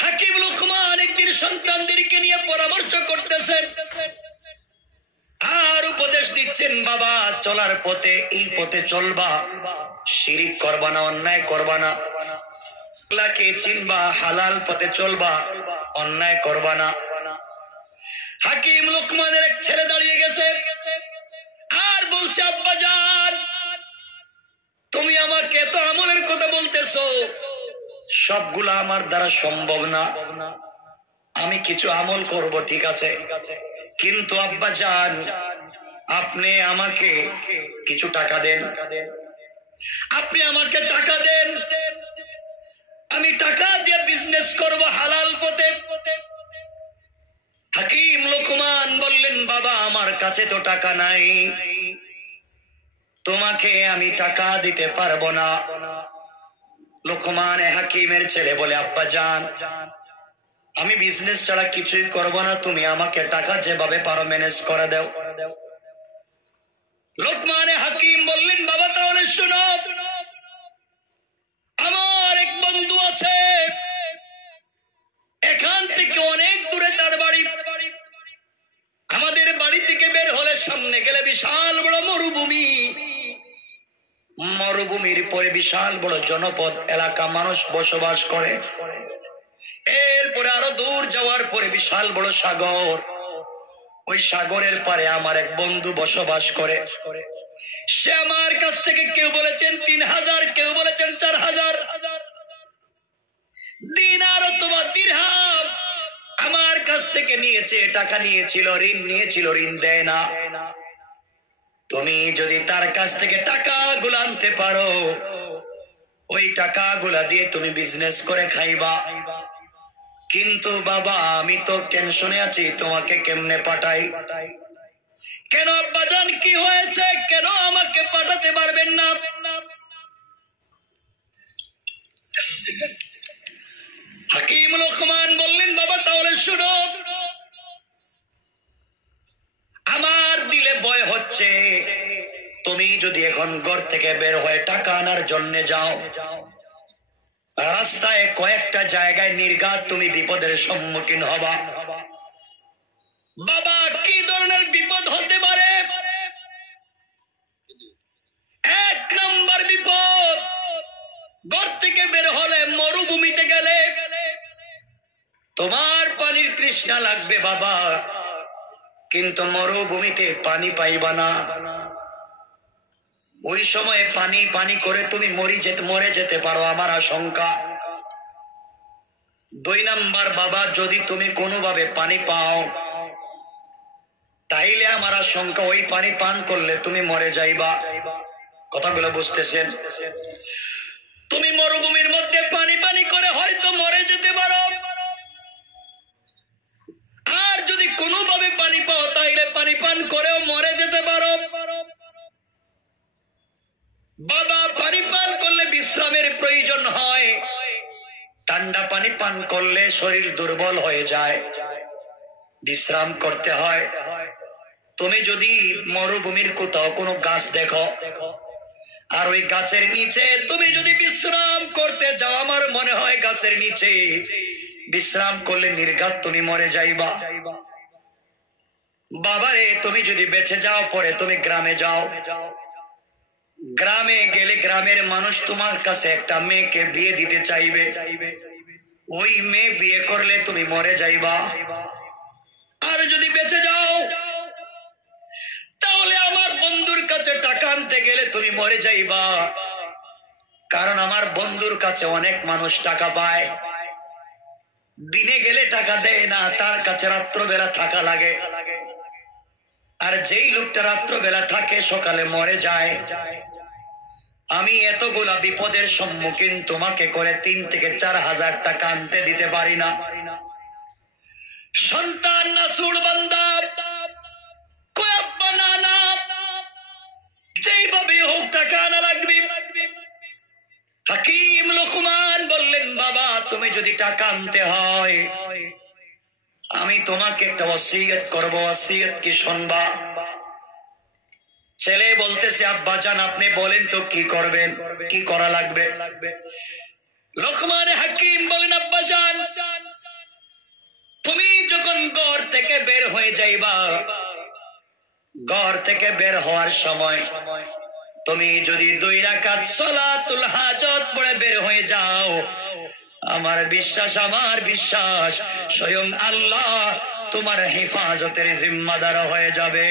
হাকিম লোকমান একদিন সন্তানদেরকে নিয়ে পরামর্শ করতেছেন আর উপদেশ দিচ্ছেন, বাবা চলার পথে এই পথে চলবা, শিরিক করবা না, অন্যায় করবা না, আল্লাহকে চিনবা, হালাল পথে চলবা, অন্যায় করবা না। হাকিম লোকমানের এক ছেলে দাঁড়িয়ে গেছে আর বলছে, আব্বা জান তুমি আমাকে তো আমলের কথা বলতেছো, সবগুলা আমার দ্বারা সম্ভব না, আমি কিছু আমল করব ঠিক আছে, কিন্তু আব্বা জান আপনি আমাকে কিছু টাকা দেন, আপনি আমাকে টাকা দেন, আমি টাকা দিয়ে বিজনেস করব হালাল পথে। হাকিম লোকমান বললেন, বাবা আমার কাছে তো টাকা নাই, তোমাকে আমি টাকা দিতে পারবো না। লোকমান হাকিমের ছেলে বলে, আব্বা জান আমি বিজনেস ছাড়া কিছুই করব না, তুমি আমাকে টাকা যেভাবে পারো ম্যানেজ করে দাও। লোকমানে হাকিম বললেন, বাবা তাহলে শোনো, আমার এক বন্ধু আছে, এখান থেকে অনেক দূরে তার বাড়ি। আমাদের বাড়ি থেকে বের হলে সামনে গেলে বিশাল বড় মরুভূমি, মরুভূমির পরে বিশাল বড় জনপদ এলাকা, মানুষ বসবাস করে। এরপরে আরো দূর যাওয়ার পরে বিশাল বড় সাগর, ওই সাগরের পারে আমার এক বন্ধু বসবাস করে। সে আমার কাছ থেকে কেউ বলেছেন 3000, কেউ বলেছেন 4000 দিনার অথবা দিরহাম আমার কাছ থেকে নিয়েছে, টাকা নিয়েছিল, ঋণ নিয়েছিল, ঋণ দেয় না। তুমি যদি তার কাছ থেকে টাকাগুলো আনতে পারো, ওই টাকাগুলা দিয়ে তুমি বিজনেস করে খাইবা। কিন্তু বাবা আমি তো টেনশনে আছি, তোমাকে কেমনে পাঠাই? কেন আব্বাজান, কি হয়েছে? কেন আমাকে পাঠাতে পারবেন না? হাকিম লোকমান বললেন, বাবা তাহলে শুনো, আমার দিলে ভয় হচ্ছে, তুমি যদি এখন ঘর থেকে বের হয়ে টাকা আনার জন্য যাও, রাস্তায় কয়েকটা জায়গায় নির্ঘাত তুমি বিপদের সম্মুখীন হবা। বাবা কি ধরনের বিপদ হতে পারে? এক নম্বর বিপদ, ঘর থেকে বের হলে মরুভূমিতে গেলে তোমার পানির তৃষ্ণা লাগবে বাবা, কিন্তু মরুভূমিতে পানি পাইবা না। ওই সময় পানি পানি করে তুমি মরে যেতে পারো, আমার আশঙ্কা। 2 নাম্বার বাবা, যদি তুমি কোনোভাবে পানি পাও, তাইলে আমার আশঙ্কা ওই পানি পান করলে তুমি মরে যাইবা। কথাগুলো বুঝতেছেন? তুমি মরুভূমির মধ্যে পানি পানি করে হয়তো মরে যেতে পারো, আর যদি কোনোভাবে পানি পাও তাইলে পানি পান করেও মরে যেতে পারো। বাবা পানি পান করলে বিশ্রামের প্রয়োজন হয়, ঠান্ডা পানি পান করলে শরীর দুর্বল হয়ে যায়, বিশ্রাম করতে হয়। তুমি যদি মরুভূমির কোথাও কোনো গাছ দেখো, আর ওই গাছের নিচে তুমি যদি বিশ্রাম করতে যাও, আমার মনে হয় গাছের নিচে বিশ্রাম করলে নির্ঘাত তুমি মরে যাইবা। বাবারে তুমি যদি বেঁচে যাও, পরে তুমি গ্রামে যাও, গ্রামে গেলে গ্রামের মানুষ তোমার কাছে একটা মেয়েকে বিয়ে দিতে চাইবে, ওই মেয়ে বিয়ে করলে তুমি মরে যাইবা। আর যদি বেঁচে যাও, তাহলে আমার বন্ধুর কাছে টাকা আনতে গেলে তুমি মরে যাইবা, কারণ আমার বন্ধুর কাছে অনেক মানুষ টাকা পায়, দিনে গেলে টাকা দেয় না, তার কাছে রাত্রবেলা থাকা লাগে। আর যেই লোকটা রাত্রবেলা থাকে সকালে মরে যায়। আমি এতগুলা বিপদের সম্মুখীন তোমাকে করে 3 থেকে 4000 টাকা আনতে দিতে পারি না। সন্তান নাসুর বান্দা যেইভাবে হোক টাকা আনা লাগবে। হাকিম লোকমান বললেন, বাবা তুমি যদি টাকা আনতে হয়, আমি তোমাকে একটা ওসিয়ত করব, ওসিয়ত কি শুনবা? ছেলে বলতেছে, আব্বাজান আপনি বলেন তো কি করবেন, কি করা লাগবে? লোকমান হাকিম বলেন, আব্বাজান তুমি যখন ঘর থেকে বের হয়ে যাইবা, ঘর থেকে বের হওয়ার সময় তুমি যদি 2 রাকাত সালাতুল হাজত পড়ে বের হয়ে যাও, আমার বিশ্বাস স্বয়ং আল্লাহ তোমার হেফাজতের জিম্মাদার হয়ে যাবে।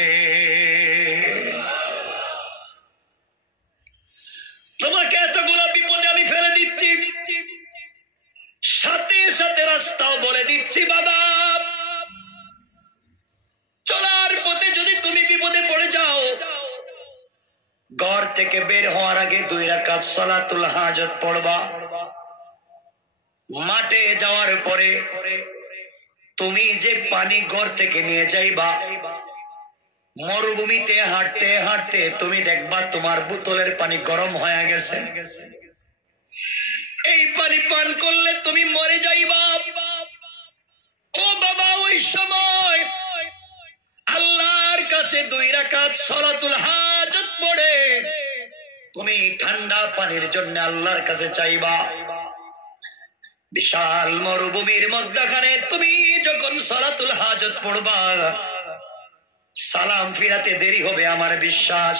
তোমাকে এতগুলো বিপদে আমি ফেলে দিচ্ছি, সাথে সাথে রাস্তাও বলে দিচ্ছি। বাবা চলার পথে যদি তুমি বিপদে পড়ে যাও, ঘর থেকে বের হওয়ার আগে 2 রাকাত সালাতুল হাজত পড়বা। মাঠে যাওয়ার পরে তুমি যে পানি ঘর থেকে নিয়ে যাইবা, মরুভূমিতে হাঁটতে হাঁটতে তুমি দেখবা তোমার বোতলের পানি গরম হয়ে গেছে। এই পানি পান করলে তুমি মরে যাইবা। ও বাবা, ওই সময় আল্লাহর কাছে 2 রাকাত সালাতুল হাজত পড়ে তুমি ঠান্ডা পানির জন্য আল্লাহর কাছে চাইবা। বিশাল মরুভূমির মধ্যখানে তুমি যখন সালাতুল হাজত পড়বা, সালাম ফিরাতে দেরি হবে আমার বিশ্বাস।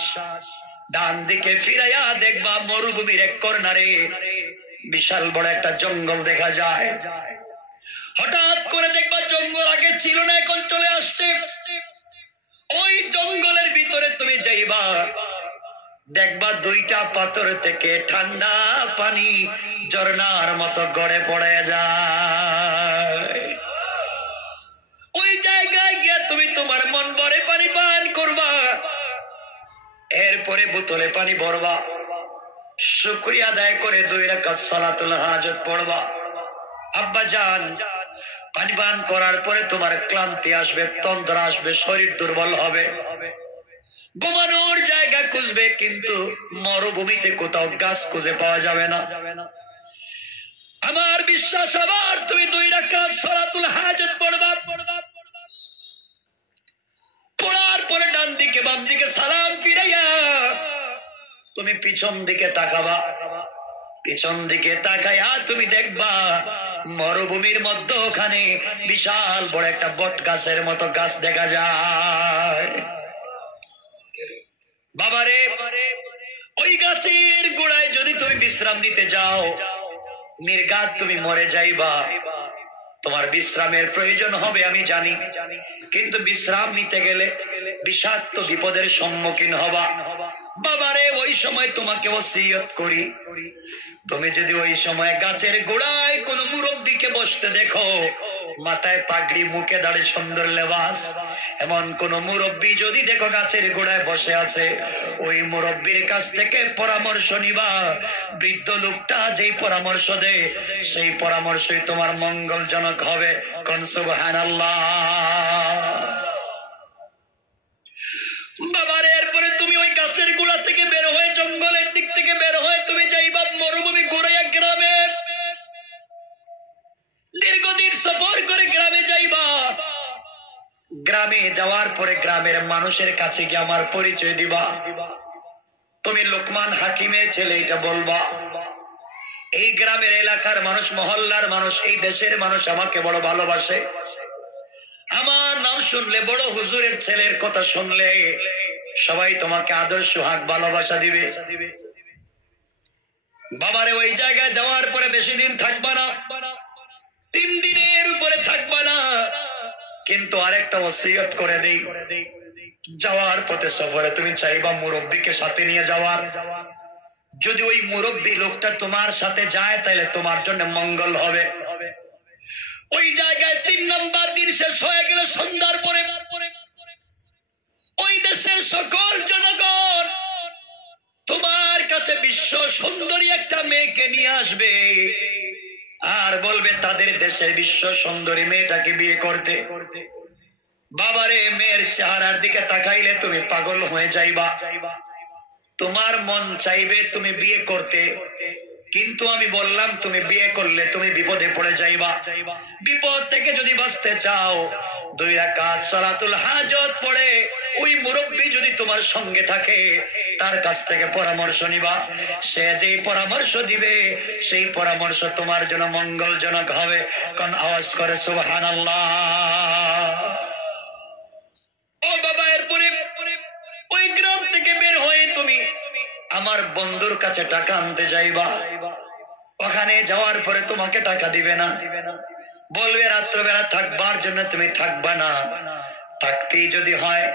ডান দিকে ফিরাইয়া দেখবা মরুভূমির এক কর্নারে বিশাল বড় একটা জঙ্গল দেখা যায়। হঠাৎ করে দেখবা জঙ্গল আগে ছিল না, এখন চলে আসছে। ওই জঙ্গলের ভিতরে তুমি যাইবা, দেখবা 2টা পাথর থেকে ঠান্ডা পানি ঝর্ণার মতো গড়ে পড়ে যায়। ওই জায়গায় গিয়ে তুমি তোমার মন ভরে পানি পান করবা, এরপরে বোতলে পানি ভরবা, শুকরিয়া আদায় করে 2 রাকাত সালাতুল হাজত পড়বা। আব্বা জান, পানি পান করার পরে তোমার ক্লান্তি আসবে, তন্দ্রা আসবে, শরীর দুর্বল হবে, ঘুমানোর জায়গা খুঁজবে, কিন্তু মরুভূমিতে কোথাও গাছ খুঁজে পাওয়া যাবে না। আমার বিশ্বাস, আবার তুমি 2 রাকাত সালাতুল হাজত পড়বা। পড়ার পরে ডান দিকে বাম দিকে সালাম ফিরাইয়া তুমি পিছন দিকে তাকাবা। পিছন দিকে তাকাইয়া তুমি দেখবা মরুভূমির মধ্যে ওখানে বিশাল বড় একটা বট গাছের মতো গাছ দেখা যায়। বাবারে, ওই গাছের গোড়ায় যদি তুমি বিশ্রাম নিতে যাও, নির্ঘাত তুমি মরে যাইবা। তোমার বিশ্রামের প্রয়োজন হবে আমি জানি, কিন্তু বিশ্রাম নিতে গেলে বিষাক্ত বিপদের সম্মুখীন হবা। বাবারে, ওই সময় তোমাকে ওসিয়ত করি, তুমি যদি ওই সময় গাছের গোড়ায় কোন মুরব্বীকে বসতে দেখো, মাথায় পাগড়ি, মুখে দাড়ি, সুন্দর লেবাস, এমন কোন মুরব্বী যদি দেখো গাছের গোড়ায় বসে আছে, ওই মুরব্বীর কাছ থেকে পরামর্শ নিবা। বৃদ্ধ লোকটা যেই পরামর্শ দেয়, সেই পরামর্শই তোমার মঙ্গলজনক হবে। কোন সুবহানাল্লাহ। বাবার, এরপরে তুমি ওই গাছের গোড়া থেকে বের হয়ে, জঙ্গলের দিক থেকে বের হয়ে তুমি যাইবা মরুভূমি ঘুরাইয়া গ্রামে। দীর্ঘদিন সফর করে গ্রামে যাইবা। গ্রামে যাওয়ার পরে গ্রামের মানুষের কাছে গিয়ে আমার পরিচয় দিবা। তুমি লোকমান হাকিমের ছেলে, এটা বলবা। এই গ্রামের এলাকার মানুষ, মহল্লার মানুষ, এই দেশের মানুষ আমাকে বড় ভালোবাসে। আমার নাম শুনলে, বড় হুজুরের ছেলের কথা শুনলে সবাই তোমাকে আদর সোহাগ ভালোবাসা দিবে। বাবারে, ওই জায়গায় যাওয়ার পরে বেশি দিন থাকবা না, 3 দিনের উপরে থাকবা না। কিন্তু আরেকটা ওসিয়ত করে দেই, যাওয়ার পথে সফরে তুমি চাইবা মুরব্বীকে সাথে নিয়ে যাওয়ার। যদি ওই মুরব্বী লোকটা তোমার সাথে যায়, তাহলে তোমার জন্য মঙ্গল হবে। ওই জায়গায় 3 নম্বর দিন শেষ হয়ে গেলে সন্ধ্যার পরে ওই দেশের সকল জনগণ তোমার কাছে বিশ্ব সুন্দরী একটা মেয়েকে নিয়ে আসবে, আর বলবে তাদের দেশের বিশ্ব সুন্দরী মেয়েটাকে বিয়ে করতে। বাবারে, মেয়ের চেহারার দিকে তাকাইলে তুমি পাগল হয়ে যাইবা। তোমার মন চাইবে তুমি বিয়ে করতে, কিন্তু আমি বললাম তুমি বিয়ে করলে তুমি বিপদে পড়ে যাইবা। বিপদ থেকে যদি বাঁচতে চাও, 2 রাকাত সালাতুল হাজত পড়ে ওই মুরব্বী যদি তোমার সঙ্গে থাকে, তার কাছ থেকে পরামর্শ নিবা। সে যেই পরামর্শ দিবে, সেই পরামর্শ তোমার জন্য মঙ্গলজনক হবে। কোন আওয়াজ করে সুবহানাল্লাহ। ও বাবা, এরপরে ওই গ্রাম থেকে বের হয়ে তুমি আমার বন্ধুর কাছে টাকা আনতে যাইবা। ওখানে যাওয়ার পরে তোমাকে টাকা দিবে না, বলবে রাত্রবেলা থাকবার জন্য, তুমি থাকবা না। থাকতেই যদি হয়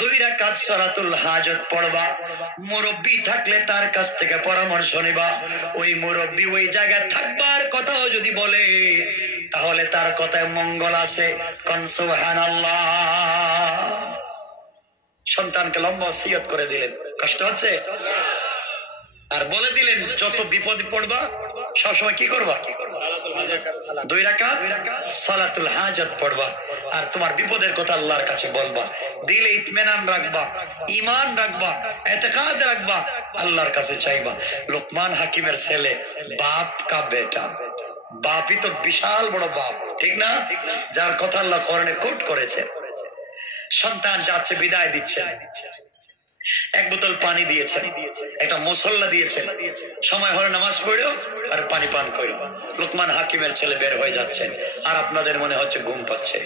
2 রাকাত সালাতুল হাজত পড়বা। মুরব্বী থাকলে তার কাছ থেকে পরামর্শ নিবা। ওই মুরব্বী ওই জায়গায় থাকবার কথাও যদি বলে, তাহলে তার কথায় মঙ্গল আছে। কোন সুবহানাল্লাহ। সন্তানকে লম্বা ওসিয়ত করে দিলেন, কষ্ট হচ্ছে, আর বলে দিলেন যত বিপদ পড়বা সবসময় কি করবা, 2 রাকাত সালাতুল হাজত পড়বা, আর তোমার বিপদের কথা আল্লাহর কাছে বলবা। দিলে ইতমিনান রাখবা, ঈমান রাখবা, ইতিকাদ রাখবা, আল্লাহর কাছে চাইবা। লোকমান হাকিমের ছেলে, বাপ কা বেটা, বাপই তো বিশাল বড় বাপ, ঠিক না? যার কথা আল্লাহ কোরআনে কোট করেছে। সন্তান যাচ্ছে, বিদায় দিচ্ছে, এক বোতল পানি দিয়েছেন, একটা মুসল্লা দিয়েছেন, সময় হলে নামাজ পড়ো আর পানি পান করো। লুকমান হাকিমের ছেলে বের হয়ে যাচ্ছেন, আর আপনাদের মনে হচ্ছে ঘুম পাচ্ছে।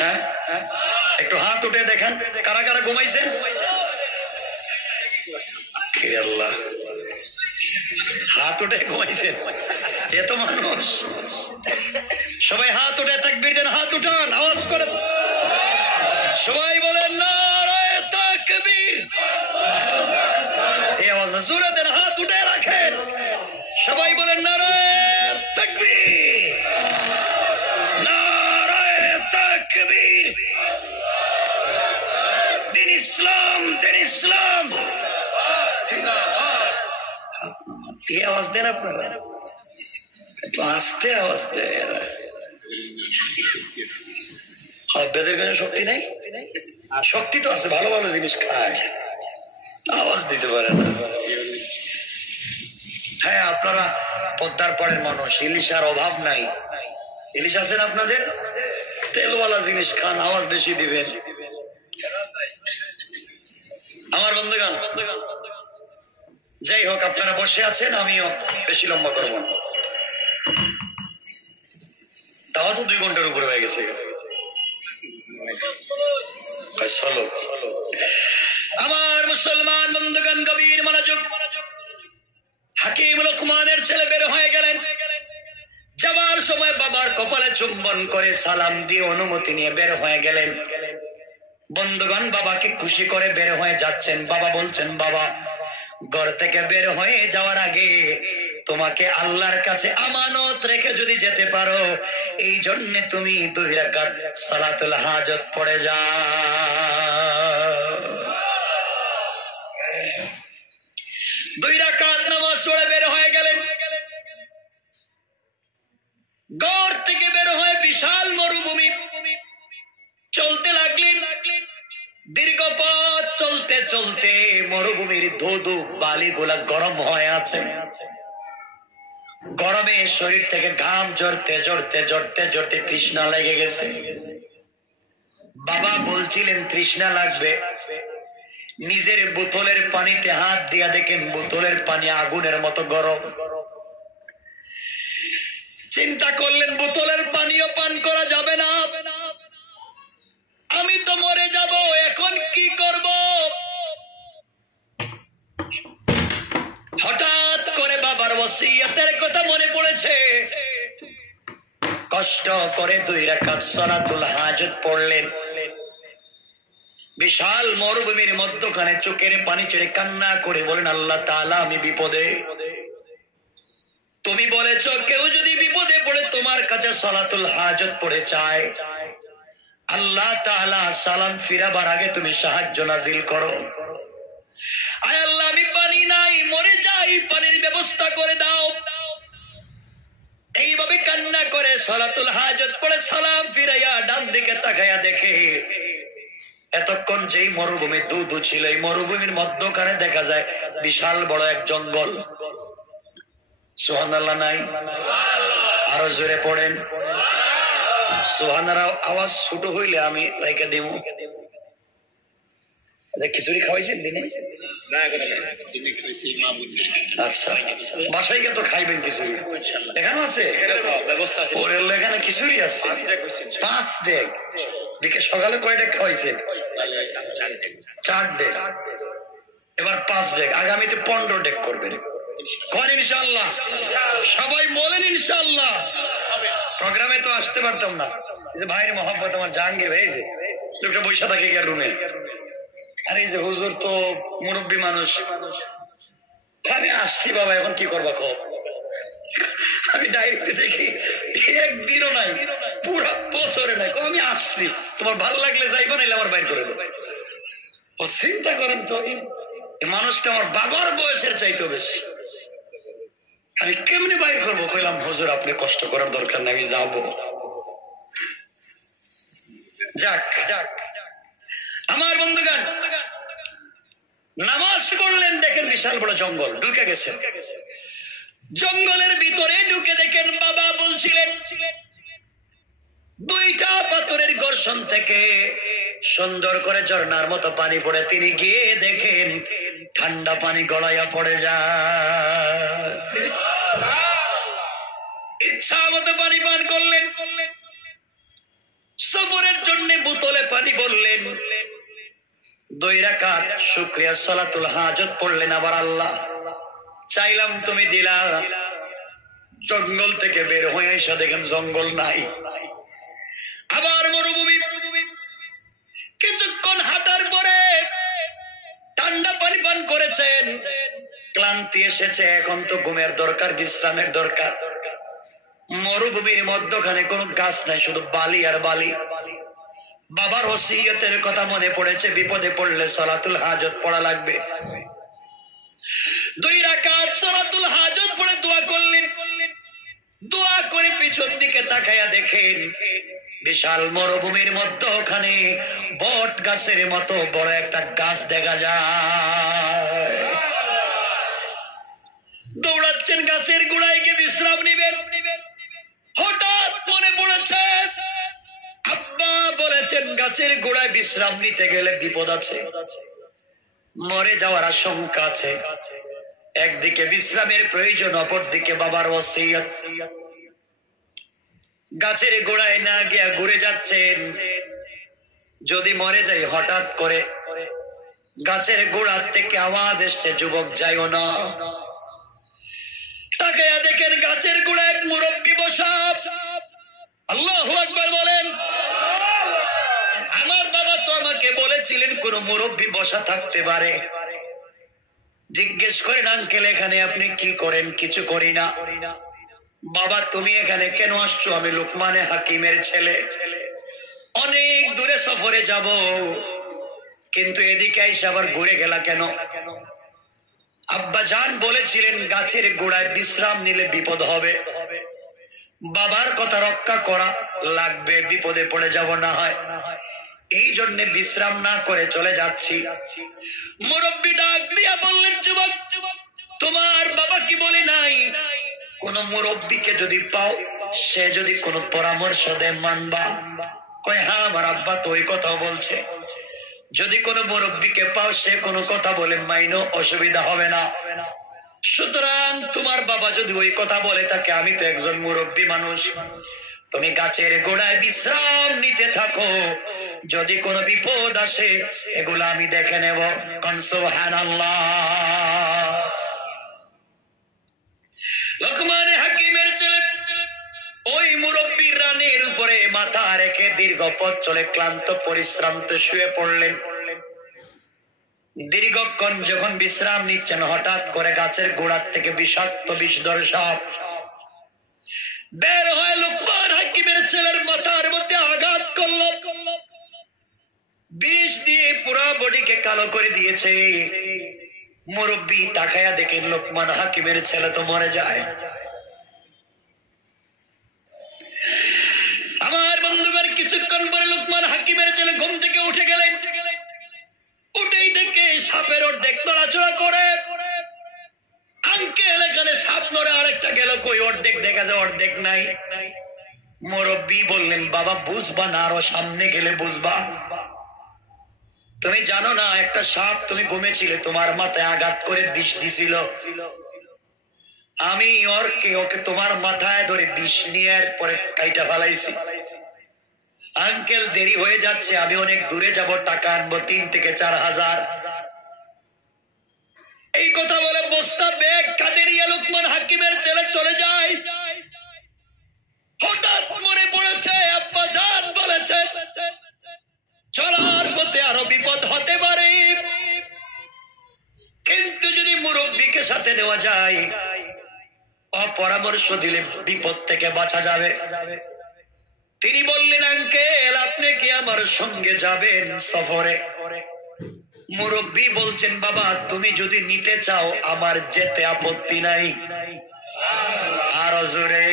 হ্যাঁ, একটু হাত উঠে দেখেন কারা কারা ঘুমাইছেন। আল্লাহ, হাত উঠে ঘুমাইছেন এত মানুষ? সবাই হাত উঠে তাকবীর দেন, হাত উঠান, আওয়াজ করে সবাই বলেন নারায়ে তাকবীর। এই আওয়াজ না, জোরে দেন, হাত উঠে রাখেন, সবাই বলেন নারায়ে তাকবীর, নারায়ে তাকবীর। দিন ইসলাম, দিন ইসলাম। এই আওয়াজ দেন আপনারা, একটু আস্তে আওয়াজ দেন। বেদের কোনো শক্তি নেই? শক্তি তো আছে, ভালো ভালো জিনিস খায়, আওয়াজ দিতে পারে না। হ্যাঁ, আপনারা পদ্মার পরের মানুষ, ইলিশার অভাব নাই। ইলিশ আছেন আপনাদের? তেলওয়ালা জিনিস খান, আওয়াজ বেশি দিবেন। আমার বন্ধুগণ, যাই হোক, আপনারা বসে আছেন, আমিও বেশি লম্বা করবো না। তাও তো 2 ঘন্টার উপরে হয়ে গেছে। আমার মুসলমান বন্ধুগণ, গভীর মনোযোগ। হাকিম লুকমানের ছেলে বের হয়ে গেলেন। যাবার সময় বাবার কপালে চুম্বন করে সালাম দিয়ে অনুমতি নিয়ে বের হয়ে গেলেন। বন্ধুগণ, বাবাকে খুশি করে বের হয়ে যাচ্ছেন। বাবা বলছেন, বাবা, ঘর থেকে বের হয়ে যাওয়ার আগে তোমাকে আল্লাহর কাছে আমানত রেখে যদি যেতে পারো, এই জন্য তুমি 2 রাকাত সালাতুল হাজত পড়ে যাও। 2 রাকাত নামাজ পড়ে বের হয়ে গেলেন। ঘর থেকে বের হয়ে বিশাল মরুভূমি চলতে লাগলেন। দীর্ঘ পথ চলতে চলতে মরুভূমির ধুধু বালিগুলা গরম হয়ে আছে। গরমে শরীর থেকে ঘাম ঝরতে ঝরতে ঝরতে ঝরতে তৃষ্ণা লেগে গেছে। বাবা বলছিলেন তৃষ্ণা লাগবে, নিজের বোতলের পানিতে হাত দিয়া দেখেন বোতলের পানি আগুনের মতো গরম। চিন্তা করলেন বোতলের পানিও পান করা যাবে না, আমি তো মরে যাব, এখন কি করব? হঠাৎ করে বাবার ওসিয়তের কথা মনে পড়েছে। কষ্ট করে 2 রাকাত সালাতুল হাজত পড়লেন। বিশাল মরুভূমির মধ্যখানে চোখের পানি ছেড়ে কান্না করে বলেন, আল্লাহ তাআলা, আমি বিপদে। তুমি বলেছ কেউ যদি বিপদে পড়ে তোমার কাছে সালাতুল হাজত পড়ে চায়, আল্লাহ তাআলা সালাম ফিরাবার আগে তুমি সাহায্য নাজিল করো। আয় আল্লাহ, আমি পানি নাই, মরে যাই, পানির ব্যবস্থা করে দাও। এইভাবে কান্না করে সালাতুল হাজত পড়ে সালাম ফিরাইয়া ডান দিকে তাকাইয়া দেখে এতক্ষণ যেই মরুভূমি দুধু ছিল, এই মরুভূমির মধ্যখানে দেখা যায় বিশাল বড় এক জঙ্গল। সুবহানাল্লাহ নাই? আরো জোরে পড়েন সুবহানাল্লাহ। আওয়াজ ছোট হইলে আমি রাইখা দিব। খিচুড়ি খাওয়াইছেন দিনে? আচ্ছা, বাসায় গিয়ে তো খাইবেন খিচুড়ি। এখানে আছে এখানে খিচুড়ি আছে 5 ডেক। সকালে কয় ডেক খাওয়াইছেন? 4 ডেক। এবার 5 ডেক, আগামীতে 15 ডেক করবেন। করেন ইনশাআল্লাহ? সবাই বলেন ইনশাআল্লাহ। প্রোগ্রামে তো আসতে পারতাম না, ভাইয়ের মহব্বত আমার জাহাঙ্গীর ভাই যে লোকটা বৈশা থাকে গিয়ে রুমে। আর এই যে হুজুর তো মুরব্বী মানুষ, আমি আসছি বাবা, এখন কি করবা কো? আমি ডাইরেক্ট দেখি একদিনও নাই, পুরো বছরে নাই। আমি আসছি, তোমার ভালো লাগলে যাইবা, নাইলে আমার বাইর করে দেবো। ও চিন্তা করেন তো, এই মানুষটা আমার বাবার বয়সের চাইতে বেশি, আমি কেমনি বাইর করবো? কইলাম হুজুর আপনি কষ্ট করার দরকার নেই, আমি যাবো। যাক যাক আমার বন্ধুগণ, নামাজ পড়লেন, দেখেন বিশাল বড় জঙ্গল ঢুকে গেছে। জঙ্গলের ভিতরে ঢুকে দেখেন বাবা বলছিলেন দুইটা পাথরের ঘর্ষণ থেকে সুন্দর করে ঝর্ণার মতো পানি পড়ে। তিনি গিয়ে দেখেন ঠান্ডা পানি গড়াইয়া পড়ে যায়। ইচ্ছা মতো পানি পান করলেন। সফরের জন্য বোতলে পানি ভরলেন। 2 রাকাত শুকরিয়া সালাতুল হাজত পড়লেন। আবার আল্লাহ চাইলাম তুমি দিলা। জঙ্গল থেকে বের হয়ে এসে দেখেন জঙ্গল নাই, আবার মরুভূমি। কিছুক্ষণ হাঁটার পরে ঠান্ডা পানি পান করেছেন, ক্লান্তি এসেছে, এখন তো ঘুমের দরকার, বিশ্রামের দরকার। মরুভূমির মধ্যখানে কোনো গাছ নাই, শুধু বালি আর বালি। বাবার ওসিয়তের কথা মনে পড়েছে, বিপদে পড়লে সালাতুল হাজত পড়া লাগবে। 2 রাকাত সালাতুল হাজত পড়ে দোয়া করলেন। দোয়া করে পিছন দিকে তাকায়া দেখেন বিশাল মরুভূমির মধ্যে ওখানে বট গাছের মতো বড় একটা গাছ দেখা যায়। দৌড়াচ্ছেন গাছের গোড়ায় গিয়ে বিশ্রাম নিবেন। হঠাৎ মনে পড়েছে আব্বা বলেছেন গাছের গোড়ায় বিশ্রাম নিতে গেলে বিপদ আছে, মরে যাওয়ার আশঙ্কা আছে। একদিকে বিশ্রামের প্রয়োজন, অপরদিকে বাবার ওসিয়ত। গাছের গোড়ায় না গিয়া ঘুরে যাচ্ছেন, যদি মরে যাই। হঠাৎ করে গাছের গোড়ার থেকে আওয়াজ এসছে, যুবক যাইও না। তাকায়া দেখেন গাছের গোড়ায় এক মুরব্বি বসা। আল্লাহু আকবার বলেন। আমার বাবা তো আমাকে বলেছিলেন কোন মুরব্বি বসা থাকতে পারে। জিজ্ঞেস করেন আঙ্কেল এখানে আপনি কি করেন? কিছু করি না। বাবা তুমি এখানে কেন আসছো? আমি লুকমানে হাকিমের ছেলে, অনেক দূরে সফরে যাব, কিন্তু এদিকে এসে আবার ঘুরে গেলা কেন? আব্বা জান বলেছিলেন গাছের গোড়ায় বিশ্রাম নিলে বিপদ হবে, বাবার কথা রক্ষা করা লাগবে, বিপদে পড়ে যাব না হয়, এই জন্য বিশ্রাম না করে চলে যাচ্ছি। মুরব্বি ডাক দিয়া বললেন, যুবক তোমার বাবা কি বলে নাই কোন মুরব্বিকে যদি পাও সে যদি কোনো পরামর্শ দেয় মানবা? কয় হ্যাঁ আমার আব্বা তো ওই কথা বলছে, যদি কোনো মুরব্বিকে পাও সে কোনো কথা বলে মাইনো, অসুবিধা হবে না। সুতরাং তোমার বাবা যদি ওই কথা বলে থাকে, আমি তো একজন মুরব্বী মানুষ, তুমি গাছের গোড়ায় বিশ্রাম নিতে থাকো, যদি কোনো বিপদ আসে এগুলো আমি দেখে নেব। সুবহানাল্লাহ। লোকমান হাকিমের ছেলে ওই মুরব্বীর রানের উপরে মাথা রেখে দীর্ঘ পথ চলে ক্লান্ত পরিশ্রান্ত শুয়ে পড়লেন। দীর্ঘক্ষণ যখন বিশ্রাম নিচ্ছেন, হঠাৎ করে গাছের গোড়ার থেকে বিষাক্ত বিষধর সাপ বের হয়ে লোকমান হাকিমের ছেলের মাথার মধ্যে আঘাত করল। বিষ দিয়ে পুরো বডিকে কালো করে দিয়েছে। মুরব্বী তাকায়া দেখেন লোকমান হাকিমের ছেলে তো মরে যায়। আমার বন্ধুগণ, কিছুক্ষণ পরে লোকমান হাকিমের ছেলে ঘুম থেকে উঠে গেলেন। উঠেই দেখে সাপের অর্ধেক নড়াচড়া করে। আঙ্কেল এখানে সাপ নড়ে, আরেকটা গেল কই? অর্ধেক দেখা যায়, অর্ধেক নাই। মুরব্বী বললেন, বাবা বুঝবা না, আরো সামনে গেলে বুঝবা। তুমি জানো না একটা সাপ, তুমি ঘুমেছিলে, তোমার মাথায় আঘাত করে বিষ দিছিল, আমি ওকে তোমার মাথায় ধরে বিষ নিয়ে পরে কাইটা ফেলাইছি। আঙ্কেল দেরি হয়ে যাচ্ছে, আমি অনেক দূরে যাব, টাকা আনবো 3 থেকে 4 হাজার। এই কথা বলে বস্তা ব্যাগ কাঁধে নিয়ে লোকমান হাকিমের ছেলে চলে যায়। হঠাৎ মনে পড়েছে আব্বা জান বলেছে চলার পথে আরো বিপদ হতে পারে, কিন্তু যদি মুরব্বীকে সাথে নেওয়া যায়, অপরামর্শ দিলে বিপদ থেকে বাঁচা যাবে। তিনি বললেন, আঙ্কেল আপনি কি আমার সঙ্গে যাবেন সফরে? মুরব্বী বলছেন, বাবা তুমি যদি নিতে চাও আমার যেতে আপত্তি নাই। আরো জোরে,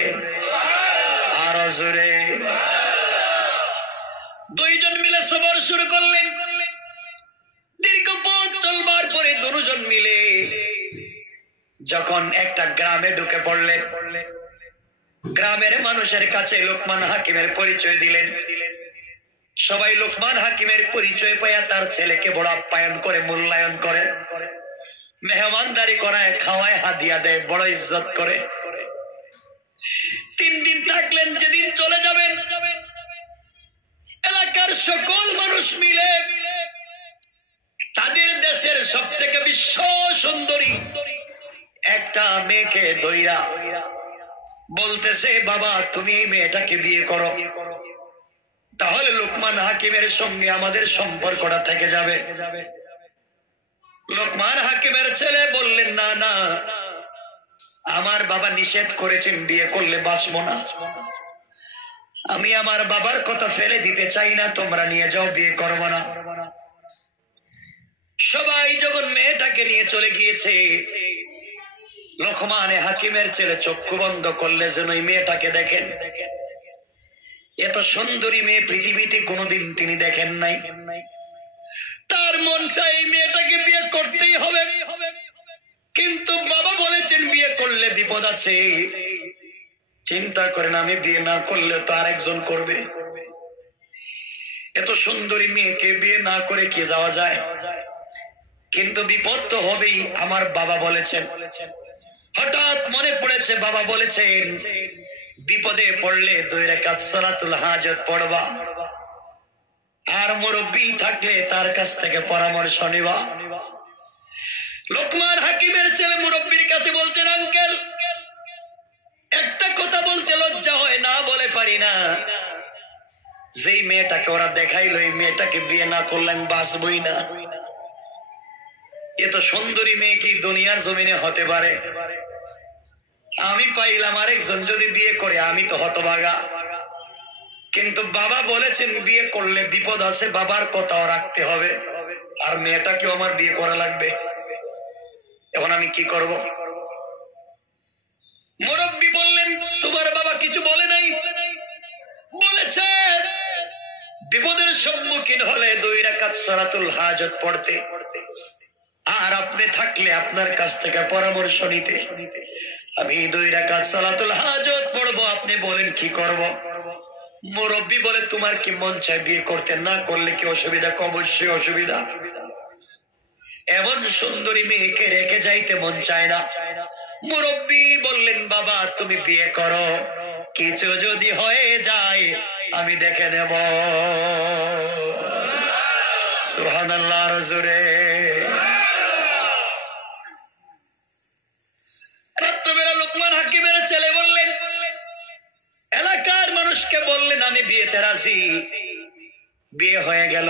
আরো জোরে। 2 জন মিলে সফর শুরু করলেন। দীর্ঘ পথ চলবার পরে 2 জন মিলে যখন একটা গ্রামে ঢুকে পড়লেন, গ্রামের মানুষের কাছে লোকমান হাকিমের পরিচয় দিলেন। সবাই লোকমান হাকিমের পরিচয় পাইয়া তার ছেলেকে বড় আপ্যায়ন করে, মূল্যায়ন করে, মেহমানদারি করায়, খাওয়ায়, হাদিয়া দেয়, বড় ইজ্জত করে। 3 দিন থাকলেন। যেদিন চলে যাবেন, এলাকার সকল মানুষ মিলে তাদের দেশের সব থেকে বিশ্ব সুন্দরী একটা মেয়েকে ধইরা বলতেছে, বাবা তুমি এই মেয়েটাকে বিয়ে করো, তাহলে লোকমান হাকিমের সঙ্গে আমাদের সম্পর্কটা থেকে যাবে। লোকমান হাকিমের ছেলে বললেন, না না, আমার বাবা নিষেধ করেছেন, বিয়ে করলে বাঁচবো না। আমি আমার বাবার কথা ফেলে দিতে চাই না, তোমরা নিয়ে যাও, বিয়ে করবো না। সবাই যখন মেয়েটাকে নিয়ে চলে গিয়েছে, লোকমান হাকিমের ছেলে চক্ষু বন্ধ করলে যেন ওই মেয়েটাকে দেখেন। এত সুন্দরী মেয়ে পৃথিবীতে কোনোদিন তিনি দেখেন নাই। তার মন চাই এই মেয়েটাকে বিয়ে করতেই হবে, কিন্তু বাবা বলেছেন বিয়ে করলে বিপদ আছে। চিন্তা করেন, আমি বিয়ে না করলে তো আরেকজন করবে। এত সুন্দরী মেয়েকে বিয়ে না করে কি যাওয়া যায়? কিন্তু বিপদ তো হবেই, আমার বাবা বলেছেন। হঠাৎ মনে পড়েছে, বাবা বলেছেন বিপদে পড়লে 2 রাকাত সালাতুল হাজত পড়বা, আর মুরব্বি থাকলে তার কাছ থেকে পরামর্শ নিবা। লোকমান হাকিমের ছেলে মুরব্বির কাছে বলছেন, আঙ্কেল একটা কথা বলতে লজ্জা হয়, না বলে পারি না। যেই মেয়েটাকে ওরা দেখাইলো, এই মেয়েটাকে বিয়ে না করলে আমি বাঁচবই না। এত সুন্দরী মেয়ে কি দুনিয়ার জমিনে হতে পারে? আমি পাইলাম আরেকজন যদি বিয়ে করে, আমি তো হতভাগা। কিন্তু বাবা বলেছেন বিয়ে করলে বিপদ আছে, বাবার কথাও রাখতে হবে, আর মেয়েটাকেও আমার বিয়ে করা লাগবে। এখন আমি কি করব? মুরব্বি বললেন, তোমার বাবা কিছু বলে নাই? বলেছে বিপদের সম্মুখীন হলে 2 রাকাত সালাতুল হাজত পড়তে, আর আপনি থাকলে আপনার কাছ থেকে পরামর্শ নিতে। আমি 2 রাকাত সালাতুল হাজত পড়বো, আপনি বলেন কি করব? মুরব্বি বলে, তোমার কি মন চায় বিয়ে করতে? না করলে কি অসুবিধা? অবশ্যই অসুবিধা। এমন সুন্দরী মেয়েকে রেখে যাইতে মন চায় না। মুরব্বি বললেন, বাবা তুমি বিয়ে করো, কিছু যদি হয়ে যায় আমি দেখে নেব। সুবহানাল্লাহ রাজুরে। রাত্রবেলা লোকমান হাকিমের ছেলে বললেন, এলাকার মানুষকে বললেন আমি বিয়েতে রাজি। বিয়ে হয়ে গেল।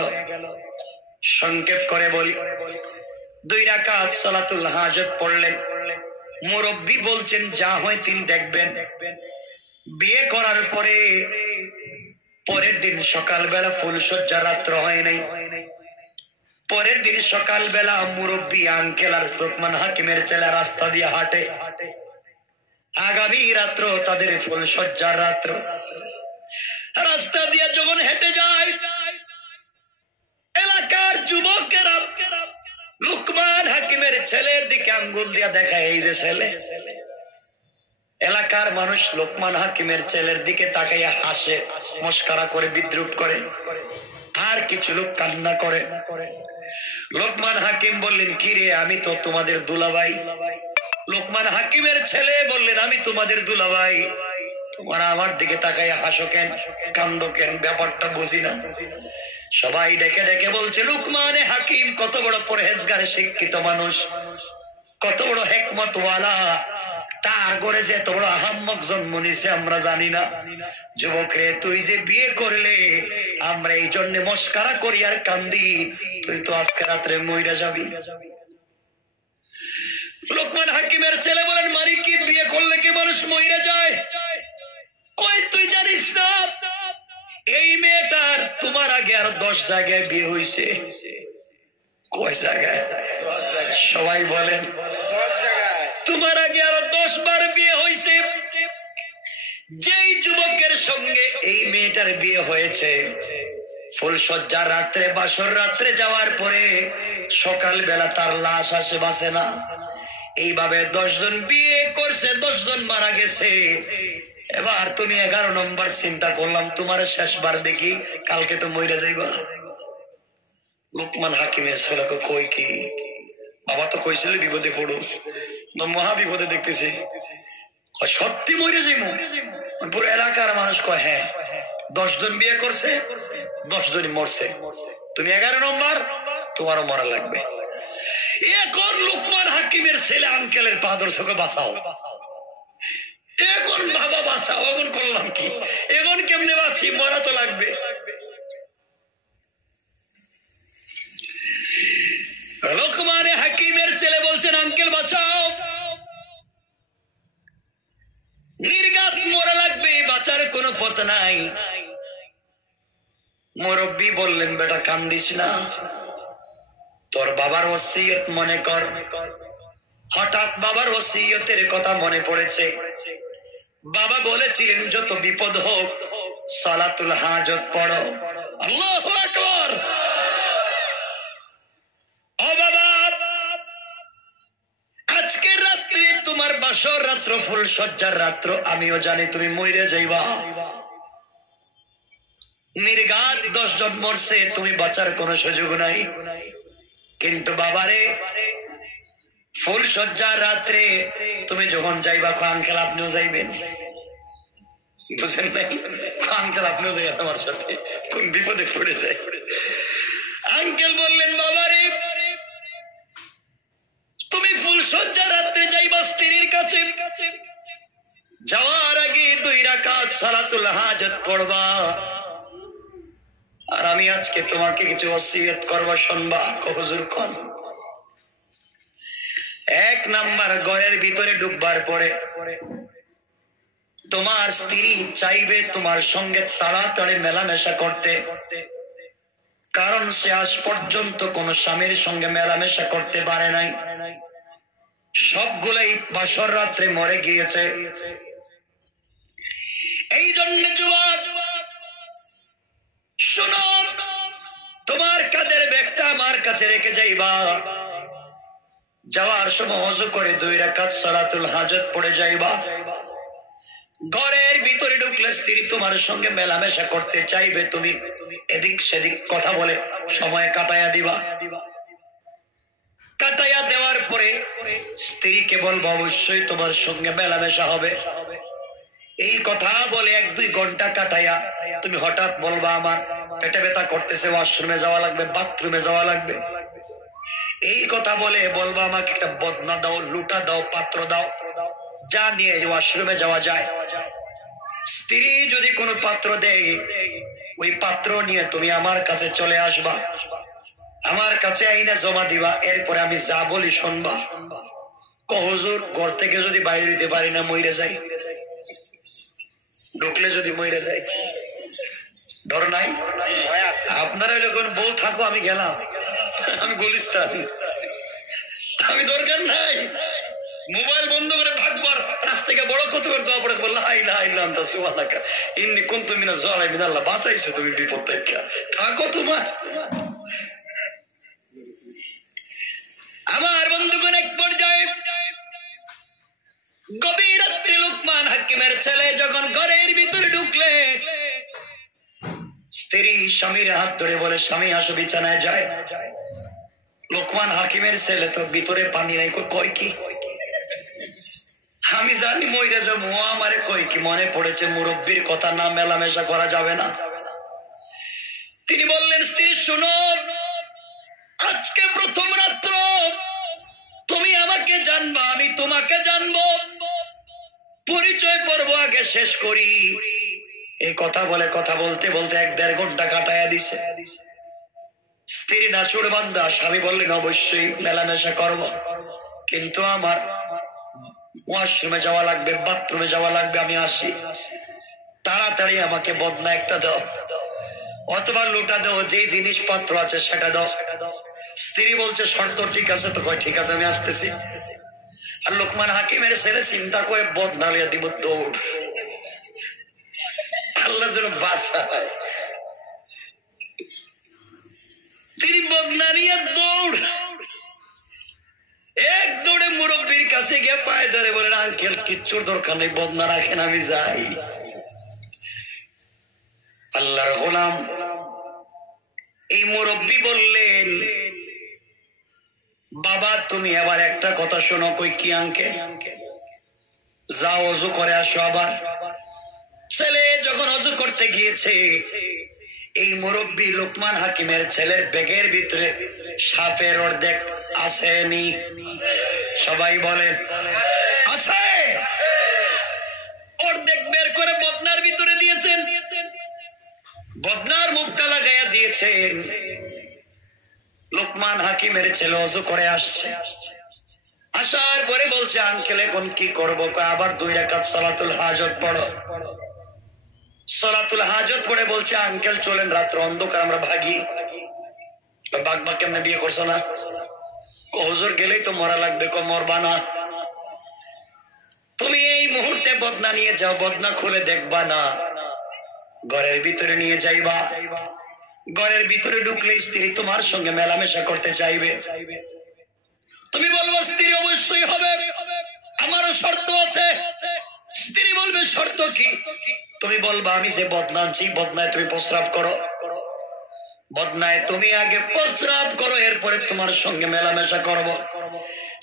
সংক্ষেপ করে বলি, 2 রাকাত সালাতুল হাজত পড়লেন। মুরব্বি বলছেন যা হয় তিনি দেখবেন। বিয়ে করার পরে পরের দিন সকালবেলা ফুলসজ্জা, রাত্র হয় নাই। পরের দিন সকালবেলা মুরব্বি আঙ্কেল আর লোকমান হাকিমের ছেলে রাস্তা দিয়ে হাঁটে। আগামী রাত্র তাদের ফুলসজ্জার রাত্র। রাস্তা দিয়ে যখন হেঁটে যায়, এলাকার যুবকেরা লোকমান হাকিমের ছেলের দিকে আঙ্গুল দিয়া দেখায়, এই যে ছেলে। এলাকার মানুষ লোকমান হাকিমের ছেলের দিকে তাকাইয়া হাসে, মস্করা করে, বিদ্রুপ করে, আর কিছু লোক কান্না করে। লোকমান হাকিম বললেন, কি রে, আমি তো তোমাদের দুলাভাই। লোকমান হাকিমের ছেলে বললেন, আমি তোমাদের দুলাভাই, তোমরা আমার দিকে তাকাইয়া হাসো কেন, কান্দো কেন? ব্যাপারটা বুঝি না। সবাই ডেকে ডেকে বলছে, লোকমানে হাকিম কত বড় পরহেজগার, শিক্ষিত মানুষ, কত বড় হেকমতওয়ালা, তার ঘরে যে এত বড় আহাম্মক জন্ম নিছে আমরা জানি না। যুবক রে, তুই যে বিয়ে করলে আমরা এই জন্য মস্কারা করি আর কান্দি, তুই তো আজকে রাত্রে মইরা যাবি। লোকমান হাকিমের ছেলে বলেন, মারি কি, বিয়ে করলে কি মানুষ মইরা যায়? কই তুই জানিস না এই মেয়েটার তোমার আগে আর 10 জায়গায় বিয়ে হয়েছে। কয় জায়গায়? সবাই বলেন, তোমার আগে আরো 10 বার বিয়ে হয়েছে। যেই যুবকের সঙ্গে এই মেয়েটার বিয়ে হয়েছে, ফুলসজ্জার রাত্রে, বাসর রাত্রে যাওয়ার পরে সকালবেলা তার লাশ আসে, বাঁচে না। এইভাবে 10 জন বিয়ে করছে, 10 জন মারা গেছে। এবার তুমি 11 নম্বর চিন্তা করলাম তোমার শেষবার দেখি, কালকে তো মইরা যাইবা। লোকমান হাকিমের ছেলেকে কই কি, বাবা তো কইছিল বিপদে পড়ো, মহা বিপদে দেখতেছি, সত্যি মরে যাইব। পুরো এলাকার মানুষ কয় হ্যাঁ, 10 জন বিয়ে করছে, 10 জনই মরছে, তুমি 11 নম্বর, তোমারও মরা লাগবে। এখন লোকমান হাকিমের ছেলে আঙ্কেলের পা ধরছকে বাঁচাও, এখন বাবা বাঁচাও, এখন করলাম কি, এখন কেমনে বাঁচি, মরা তো লাগবে। লোকমান হাকিমের ছেলে বলছেন আঙ্কেল বাঁচাও, নির্ঘাত মরা লাগবে, বাঁচার কোনো পথ নাই। মুরব্বী বললেন বেটা কান্দিস না, তোর বাবার ওসিয়ত মনে কর। হঠাৎ বাবার ওসিয়তের কথা মনে পড়েছে। বাবা বলেছিলেন যত বিপদ হোক সালাতুল হাজত পড়ো। আল্লাহু আকবার। ও বাবা, আজকের রাত্রে তোমার বাসর রাত্র, ফুল সজ্জার রাত্র, আমিও জানি তুমি মইরে যাইবা। নির্ঘাত 10 জন মরছে, তুমি বাঁচার কোনো সুযোগ নাই। কিন্তু বাবারে, ফুল সজ্জার রাত্রে তুমি যখন যাইবা, আঙ্কেল আপনিও যাইবেন, বুঝেন নাই? আঙ্কেল আপনিও যাইবেন আমার সাথে, কোন বিপদে পড়ে যায়। আঙ্কেল বললেন বাবারে, তুমি ফুল সজ্জার রাত্রে যাইবা স্ত্রীর কাছে, যাওয়ার আগে 2 রাকাত সালাতুল হাজত পড়বা। আর আমি আজকে তোমাকে কিছু ওসিয়ত করবো, শুনবা। হুজুর কোন? 1 নাম্বার, ঘরের ভিতরে ঢুকবার পরে তোমার স্ত্রী চাইবে তোমার সঙ্গে তাড়াতাড়ি মেলামেশা করতে, কারণ সে আজ পর্যন্ত কোন স্বামীর সঙ্গে মেলামেশা করতে পারে নাই, সবগুলাই বাসর রাত্রে মরে গিয়েছে। এই জন্য যুবক শোনো, তোমার কাঁধের ব্যাগটা আমার কাছে রেখে যাইবা, যাওয়ার সময় ওযু করে 2 রাকাত সালাতুল হাজত পড়ে যাইবা। ঘরের ভিতরে ঢুকলে স্ত্রী তোমার সঙ্গে মেলামেশা করতে চাইবে, তুমি এদিক সেদিক কথা বলে সময় কাটাইয়া দিবা। কাটাইয়া দেওয়ার পরে স্ত্রীকে বলবো অবশ্যই তোমার সঙ্গে মেলামেশা হবে। এই কথা বলে 1-2 ঘন্টা কাটাইয়া তুমি হঠাৎ বলবা আমার পেটে ব্যথা করতেছে, ওয়াশরুমে যাওয়া লাগবে, বাথরুমে যাওয়া লাগবে। এই কথা বলে বলবা আমাকে একটা বদনা দাও, লুটা দাও, পাত্র দাও, যা নিয়ে ওয়াশরুমে যাওয়া যায়। স্ত্রী যদি কোনো পাত্র দেয়, ওই পাত্র নিয়ে তুমি আমার কাছে চলে আসবা, আমার কাছে আইনা জমা দিবা। এরপরে আমি যা বলি শুনবা। হুজুর, ঘর থেকে যদি বাইরে দিতে পারি না, মইরে যাই, ঢুকলে যদি মইরে যাই, ডর নাই? আপনারা যখন বউ থাকো, আমি গেলাম, আমি গুলিস্তান, আমি দরকার নাই, মোবাইল বন্ধ করে ভাগবার, রাস্তা থেকে বড় কত করে দোয়া পড়ে লা ইলাহা ইল্লা আনতা সুবহানাকা ইন্নী কুনতু মিনাজ জালিমিন। আল্লাহ বাঁচাইছো তুমি বিপদ থেকে, থাকো তোমার। আমার বন্ধুগণ, এক পর্যায়ে গভীর রাত্রে লোকমান হাকিমের ছেলে যখন ঘরের ভিতরে ঢুকলে, স্ত্রী স্বামীর হাত ধরে বলে স্বামী আসো বিছানায় যায়। লোকমান হাকিমের ছেলে তো ভিতরে পানি নাই, কয় কি, আমি জানি মইরা যাবো, আমারে কই কি, মনে পড়েছে মুরব্বীর কথা, না মেলামেশা করা যাবে না। তিনি বললেন স্ত্রী শুনো, আজকে প্রথম রাত্র, তুমি আমাকে জানবা, আমি তোমাকে জানবো, পরিচয় পর্ব আগে শেষ করি। এই কথা বলে কথা বলতে বলতে 1-1.5 ঘন্টা কাটাইয়া দিছে। স্ত্রী নাচুর বান্দা, স্বামী বললেন অবশ্যই মেলামেশা করব, কিন্তু আমার ওয়াশরুমে যাওয়া লাগবে, বাথরুমে যাওয়া লাগবে, আমি আসি, তাড়াতাড়ি আমাকে বদনা একটা দাও, অথবা লোটা দাও, যে জিনিসপত্র আছে সেটা দাও। স্ত্রী বলছে শর্ত ঠিক আছে, তো কয় ঠিক আছে, আমি আসতেছি। আর লোকমান হাকিমের ছেলে চিন্তা করে বদনা লিয়া দিব, দৌড়, আল্লাহ যেন বাঁচায়। তিনি বদনা নিয়ে দৌড়, এক দৌড়ে মুরব্বীর কাছে গিয়ে পায়ে ধরে বলেন, আঙ্কেল কিচ্ছুর দরকার নেই, বদনা রাখেন, আমি যাই। আল্লাহর গোলাম এই মুরব্বী বললেন, বাবা তুমি আবার একটা কথা শোনো। কই কি আঙ্কেল? যাও অজু করে আসো। আবার ছেলে যখন অজু করতে গিয়েছে, এই মুরব্বী লোকমান হাকিমের ছেলের ব্যাগের ভিতরে সাপের অর্ধেক আসেনি? সবাই বলেন আছে। অর্ধেক বের করে বদনার ভিতরে দিয়েছেন, বদনার মুখটা লাগাইয়া দিয়েছেন। লোকমান হাকিমের ছেলে অজু করে আসছে, আসার পরে বলছে, আঙ্কেল এখন কি করবো? আবার 2 রাকাত সালাতুল হাজত পড়ো। সালাতুল হাজত পড়ে বলছে, আঙ্কেল চলেন, রাত্র অন্ধকার, আমরা ভাগি। বাগবা কেমনে বিয়ে করছো না? হুজুর গেলেই তো মরা লাগবে। মরবা না, তুমি এই মুহূর্তে বদনা নিয়ে যাও, বদনা খুলে দেখবা না, ঘরের ভিতরে নিয়ে যাইবা। ঘরের ভিতরে ঢুকলে স্ত্রী তোমার সঙ্গে মেলামেশা করতে চাইবে। তুমি বলবো স্ত্রী অবশ্যই হবে, আমারও শর্ত আছে। স্ত্রী বলবে শর্ত কি? তুমি বলবা আমি যে বদনা আনছি, বদনায় তুমি প্রস্রাব করো। বদনায় তুমি আগে প্রস্রাব করো, এরপরে তোমার সঙ্গে মেলামেশা করব।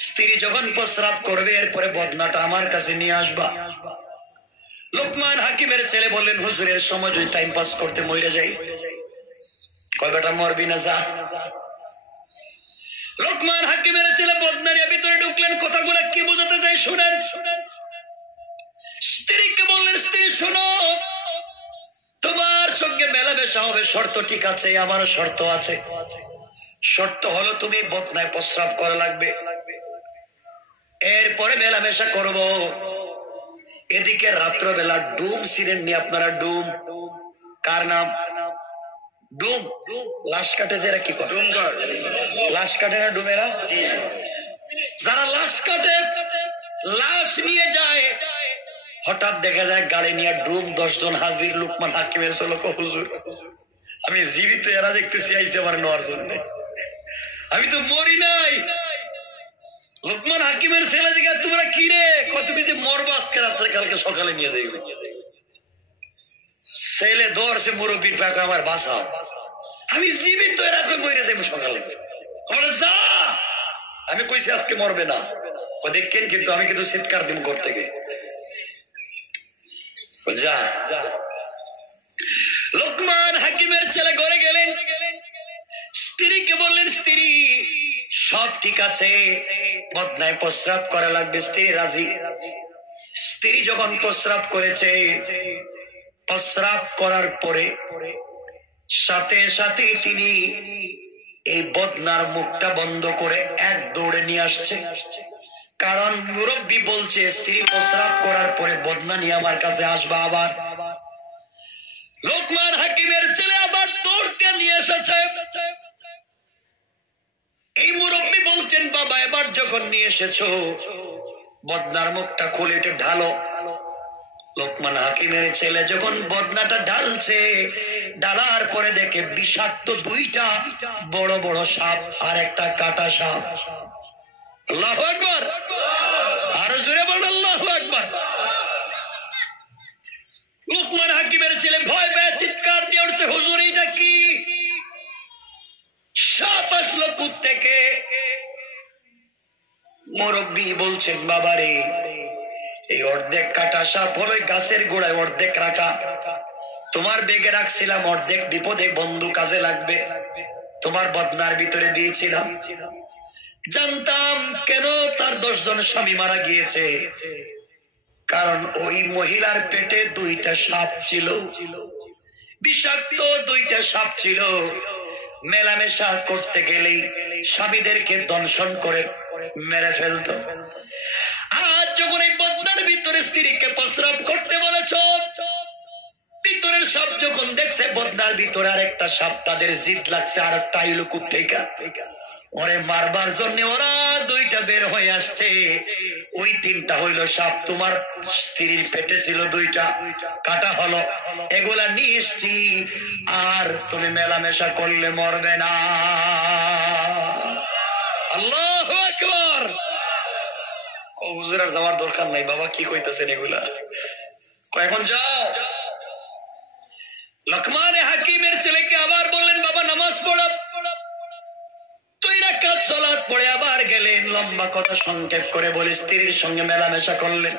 স্ত্রী যখন প্রস্রাব করবে, এরপরে বদনাটা আমার কাছে নিয়ে আসবা। লোকমান হাকিমের ছেলে বললেন, হুজুরের সময় যদি টাইম পাস করতে মরে যাই। কয় বেটা মরবি না, যা। লোকমান হাকিমের ছেলে বদনারিয়া ভিতরে ঢুকলেন। কথাগুলো কি বোঝাতে চাই শুনেন। স্ত্রীকে বললেন, স্ত্রী শোনো, তোমার সঙ্গে মেলামেশা হবে, শর্ত ঠিক আছে, আমারও শর্ত আছে। শর্ত হলো তুমি বদনায় প্রস্রাব করা লাগবে, এরপরে মেলামেশা করব। এদিকে রাত্রবেলা ডুম ছিলেন নি আপনারা? ডুম কার নাম? ডুম লাশ কাটে যারা, কি করে লাশ কাটে না ডুমেরা? যারা লাশ কাটে, লাশ নিয়ে যায়, হঠাৎ দেখা যায় গাড়ি নিয়ে ডুম 10 জন হাজির। লোকমান হাকিমের ছেলে, হুজুর আমি জীবিত, এরা দেখতেছি আইছে আমার নেওয়ার জন্য, আমি তো মরি নাই। লোকমান হাকিমের ছেলে জিজ্ঞাসা, তোমরা কি রে? তুমি যে মরবা আজকে রাত্রে, কালকে সকালে নিয়ে যাইবে। ছেলে ধরছে মুরব্বীর পাকে, আমার বাঁচাও, আমি জীবিত, এরা কই মরে যাইব সকালে। যা, আমি কইছি আজকে মরবে না। দেখেন কিন্তু আমি কিন্তু চিৎকার দিন ঘর থেকে, যা। লোকমান হাকিমের ছেলে ঘরে গেলেন, স্ত্রীকে বললেন, স্ত্রী সব ঠিক আছে, বদনায় প্রস্রাব করা লাগবে। স্ত্রী রাজি। স্ত্রী যখন প্রস্রাব করেছে, প্রস্রাব করার পরে সাথে সাথে তিনি এই বদনার মুখটা বন্ধ করে এক দৌড়ে নিয়ে আসছে। কারণ মুরব্বী বলছে, স্ত্রী প্রস্রাব করার পরে বদনা নিয়ে আমার কাছে আসবা। আবার লোকমান হাকিমের ছেলে আবার দৌড়তে নিয়ে এসেছে। এই মুরব্বী বলছেন, বাবা এবার যখন নিয়ে এসেছো, বদনার মুখটা খুলে একটু ঢালো। লোকমান হাকিমের ছেলে যখন বদনাটা ঢালছে, ঢালার পরে দেখে বিষাক্ত 2টা বড় বড় সাপ আর একটা কাটা সাপ। আল্লাহু আকবার, আরো জোরে বলেন আল্লাহু আকবার। লোকমান হাকিমের ছেলে ভয় পেয়ে চিৎকার দিয়ে উঠছে, হুজুর এটা কি? সাপ আসলো কোত্থেকে? মুরব্বী বলছেন, বাবারে এই অর্ধেক কাটা সাপ হলো গাছের গোড়ায় অর্ধেক রাখা, তোমার বেগে রাখছিলাম, অর্ধেক বিপদে বন্ধু কাজে লাগবে, তোমার বদনার ভিতরে দিয়েছিলাম। জানতাম কেন তার 10 জন স্বামী মারা গিয়েছে, কারণ ওই মহিলার পেটে 2টা সাপ ছিল, বিষাক্ত 2টা সাপ ছিল। মেলামেশা করতে গেলেই স্বামীদেরকে দংশন করে মেরে ফেলতো। আজ যখন এই বদনার ভিতরে স্ত্রীকে প্রস্রাব করতে বলেছ, ভিতরের সাপ যখন দেখছে বদনার ভিতরে আর একটা সাপ, তাদের জিদ লাগছে আর একটা আইলো কোত্থেকে, ওরে মারবার জন্য ওরা 2টা বের হয়ে আসছে। ওই 3টা হইলো সাপ, তোমার স্ত্রীর পেটে ছিল 2টা, কাটা হলো, এগুলা নিয়ে এসছি, আর তুমি মেলামেশা করলে মরবে না। আল্লাহু আকবার। হুজুর আর যাওয়ার দরকার নাই, বাবা কি কইতেছেন এগুলা, এখন যাও। লোকমান হাকিমের ছেলেকে আবার বললেন বাবা নামাজ পড়ো। 2 রাকাত সালাত পড়ে আবার গেলেন। লম্বা কথা সংক্ষেপ করে বলে স্ত্রীর সঙ্গে মেলামেশা করলেন,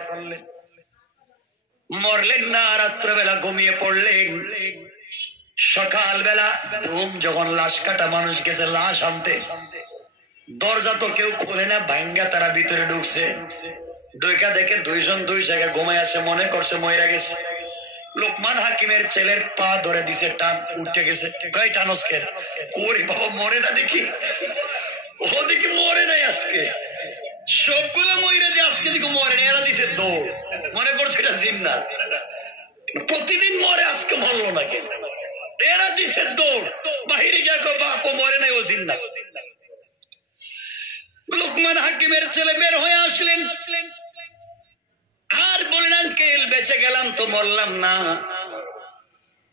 মরলেন না। রাত্রবেলা ঘুমিয়ে পড়লেন। সকালবেলা ঘুম যখন লাশ কাটা মানুষ গেছে লাশ আনতে, দরজা তো কেউ খুলে না, ভাঙ্গা তারা ভিতরে ঢুকছে। ঢুকা দেখে 2 জন 2 জায়গায় ঘুমায় আছে, মনে করছে মইরা গেছে। লোকমান হাকিমের ছেলের পা ধরে দিছে, টান উঠে গেছে। কয় টানস কেন? ওরে বাবা মরে না দেখি, ও দেখি মরে নাই আজকে, সবগুলো মইরা যে আজকে দেখি মরে না। এরা দিছে দৌড়, মনে করছে এটা জিন্নাত, প্রতিদিন মরে আজকে মরলো না কেন? এরা দিছে দৌড়, বাহিরে গিয়ে বাপ ও মরে নাই, ও জিন্নাত। লোকমান হাকিমের ছেলে বের হয়ে আসলেন আর বললেন আঙ্কেল বেঁচে গেলাম তো, মরলাম না।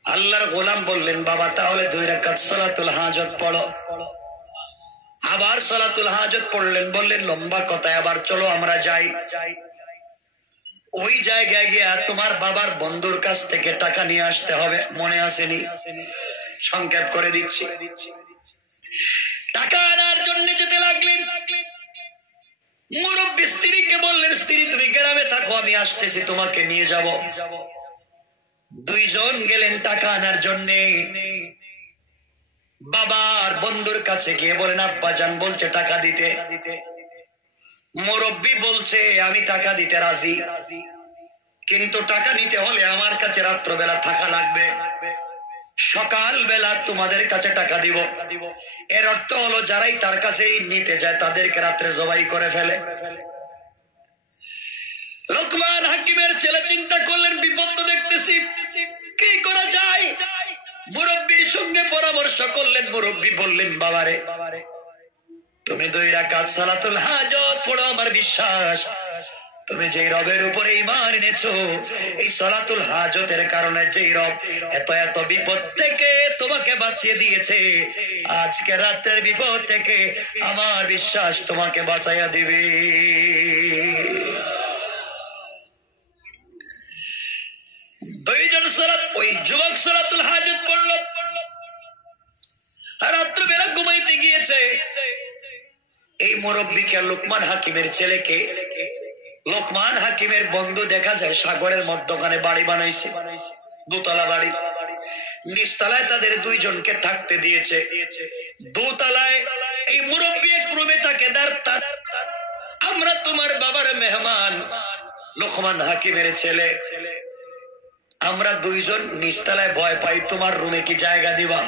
আল্লাহর গোলাম বললেন বাবা তাহলে 2 রাকাত সালাতুল হাজত পড়ো। আবার সালাতুল হাজত পড়লেন। বললেন লম্বা কথা, আবার চলো আমরা যাই। ওই জায়গায় গিয়ে তোমার বাবার বন্ধুর কাছ থেকে টাকা নিয়ে আসতে হবে, মনে আসেনি? সংক্ষেপ করে দিচ্ছি। টাকা আনার জন্য যেতে লাগলেন। মুরব্বী স্ত্রীকে বললেন স্ত্রী তুমি গ্রামে থাকো, আমি আসতেছি তোমাকে নিয়ে যাব। 2 জন গেলেন টাকা আনার জন্য। বাবার বন্ধুর কাছে গিয়ে বলেন আব্বাজান বলছে টাকা দিতে। মুরব্বী বলছে আমি টাকা দিতে রাজি, কিন্তু টাকা নিতে হলে আমার কাছে রাত্রবেলা থাকা লাগবে, সকালবেলা তোমাদের কাছে টাকা দিব। এর অর্থ হলো যারাই তার কাছে নিতে যায় তাদেরকে রাত্রে জবাই করে ফেলে। লোকমান হাকিমের ছেলে চিন্তা করলেন বিপদ তো দেখতেছি, কি করা যায়? মুরব্বীর সঙ্গে পরামর্শ করলেন। মুরব্বী বললেন বাবারে তুমি 2 রাকাত সালাতুল হাজত পড়ো, আমার বিশ্বাস তুমি যেই রবের উপরে ঈমান এনেছো, এই সালাতুল হাজতের কারণে যেই রব এত এত বিপদ থেকে তোমাকে বাঁচিয়ে দিয়েছে, আজকে রাতের বিপদ থেকে আমার বিশ্বাস তোমাকে বাঁচাইয়া দিবে। ওই যুবক সালাতুল হাজত পড়ল। রাত্রবেলা ঘুমাইতে গিয়েছে। এই মুরব্বীকে লোকমান হাকিমের ছেলেকে লোকমান হাকিমের বন্ধু দেখা যায় সাগরের মধ্যখানে বাড়ি বানাইছে, 2 তলা বাড়ি। নিচতলায় তাদের 2 জনকে থাকতে দিয়েছে। 2 তলায় এই মুরব্বী এক রুমে থাকে। আমরা তোমার বাবার মেহমান। লোকমান হাকিমের ছেলে আমরা 2 জন নিচতলায় ভয় পাই, তোমার রুমে কি জায়গা দিবা?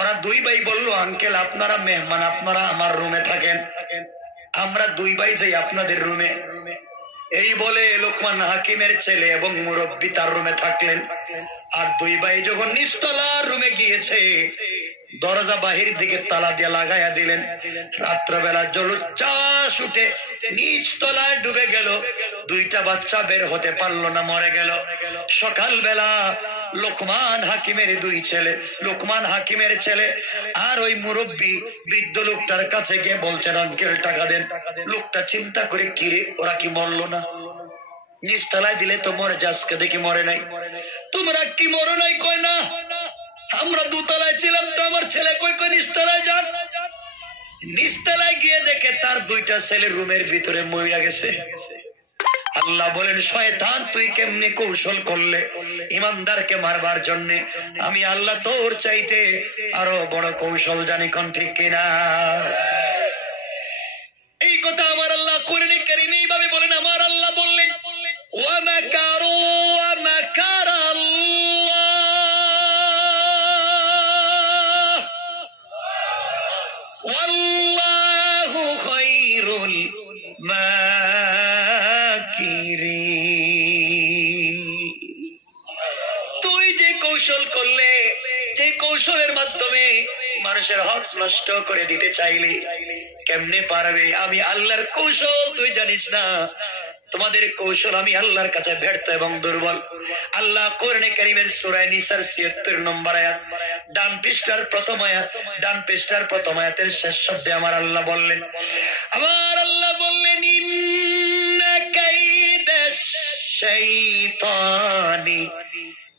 ওরা 2 ভাই বললো আঙ্কেল আপনারা মেহমান, আপনারা আমার রুমে থাকেন, আমরা 2 ভাই যাই আপনাদের রুমে। এই বলে লোকমান হাকিমের ছেলে এবং মুরব্বী তার রুমে থাকলেন। আর 2 ভাই যখন নিচতলার রুমে গিয়েছে, দরজা বাহির দিকে তালা দিয়ে লাগাইয়া দিলেন। রাত্রবেলা জলোচ্ছ্বাস উঠে নিচ তলায় ডুবে গেল। 2টা বাচ্চা বের হতে পারলো না, মরে গেল। সকালবেলা লোকমান হাকিমের 2 ছেলে, লোকমান হাকিমের ছেলে আর ওই মুরব্বী বৃদ্ধ লোকটার কাছে গিয়ে বলছেন আঙ্কেল টাকা দেন। লোকটা চিন্তা করে কিরে ওরা কি মরলো না? নিচতলায় দিলে তো মরে যাচ্ছে, দেখি মরে নাই। তোমরা কি মরে নাই? কয় না, আমরা 2 তলায় ছিলাম তো, আমার ছেলে কই কই নিচতলায় যান। নিচতলায় গিয়ে দেখে তার 2টা ছেলে রুমের ভিতরে মইরা গেছে। আল্লাহ বলেন শয়তান তুই কেমনে কৌশল করলে ইমানদারকে মারবার জন্য? আমি আল্লাহ তোর চাইতে আরো বড় কৌশল জানি, কোন ঠিক কিনা? এই কথা আমার আল্লাহ কোরআনে কারীমে এইভাবে বলেন। আমার আল্লাহ বললেন ওয়া মাকারু ওয়া মাকারা আল্লাহ ওয়াল্লাহু খায়রুল মাকিরিন। তুই যে কৌশল করলে, যে কৌশলের মাধ্যমে মানুষের হক নষ্ট করে দিতে চাইলি, কেমনে পারবে? আমি আল্লাহর কৌশল তুই জানিস না। তোমাদের কৌশল আমি আল্লাহর কাছে ব্যর্থ এবং দুর্বল। আল্লাহ কোরআনে কারীমের সূরা নিসার ৭৬ নম্বর আয়াত, ডান পৃষ্ঠার প্রথম আয়াত, ডান পৃষ্ঠার প্রথম আয়াতের শেষ শব্দে আমার আল্লাহ বললেন, আমার আল্লাহ বললেন ইন্না الشيطان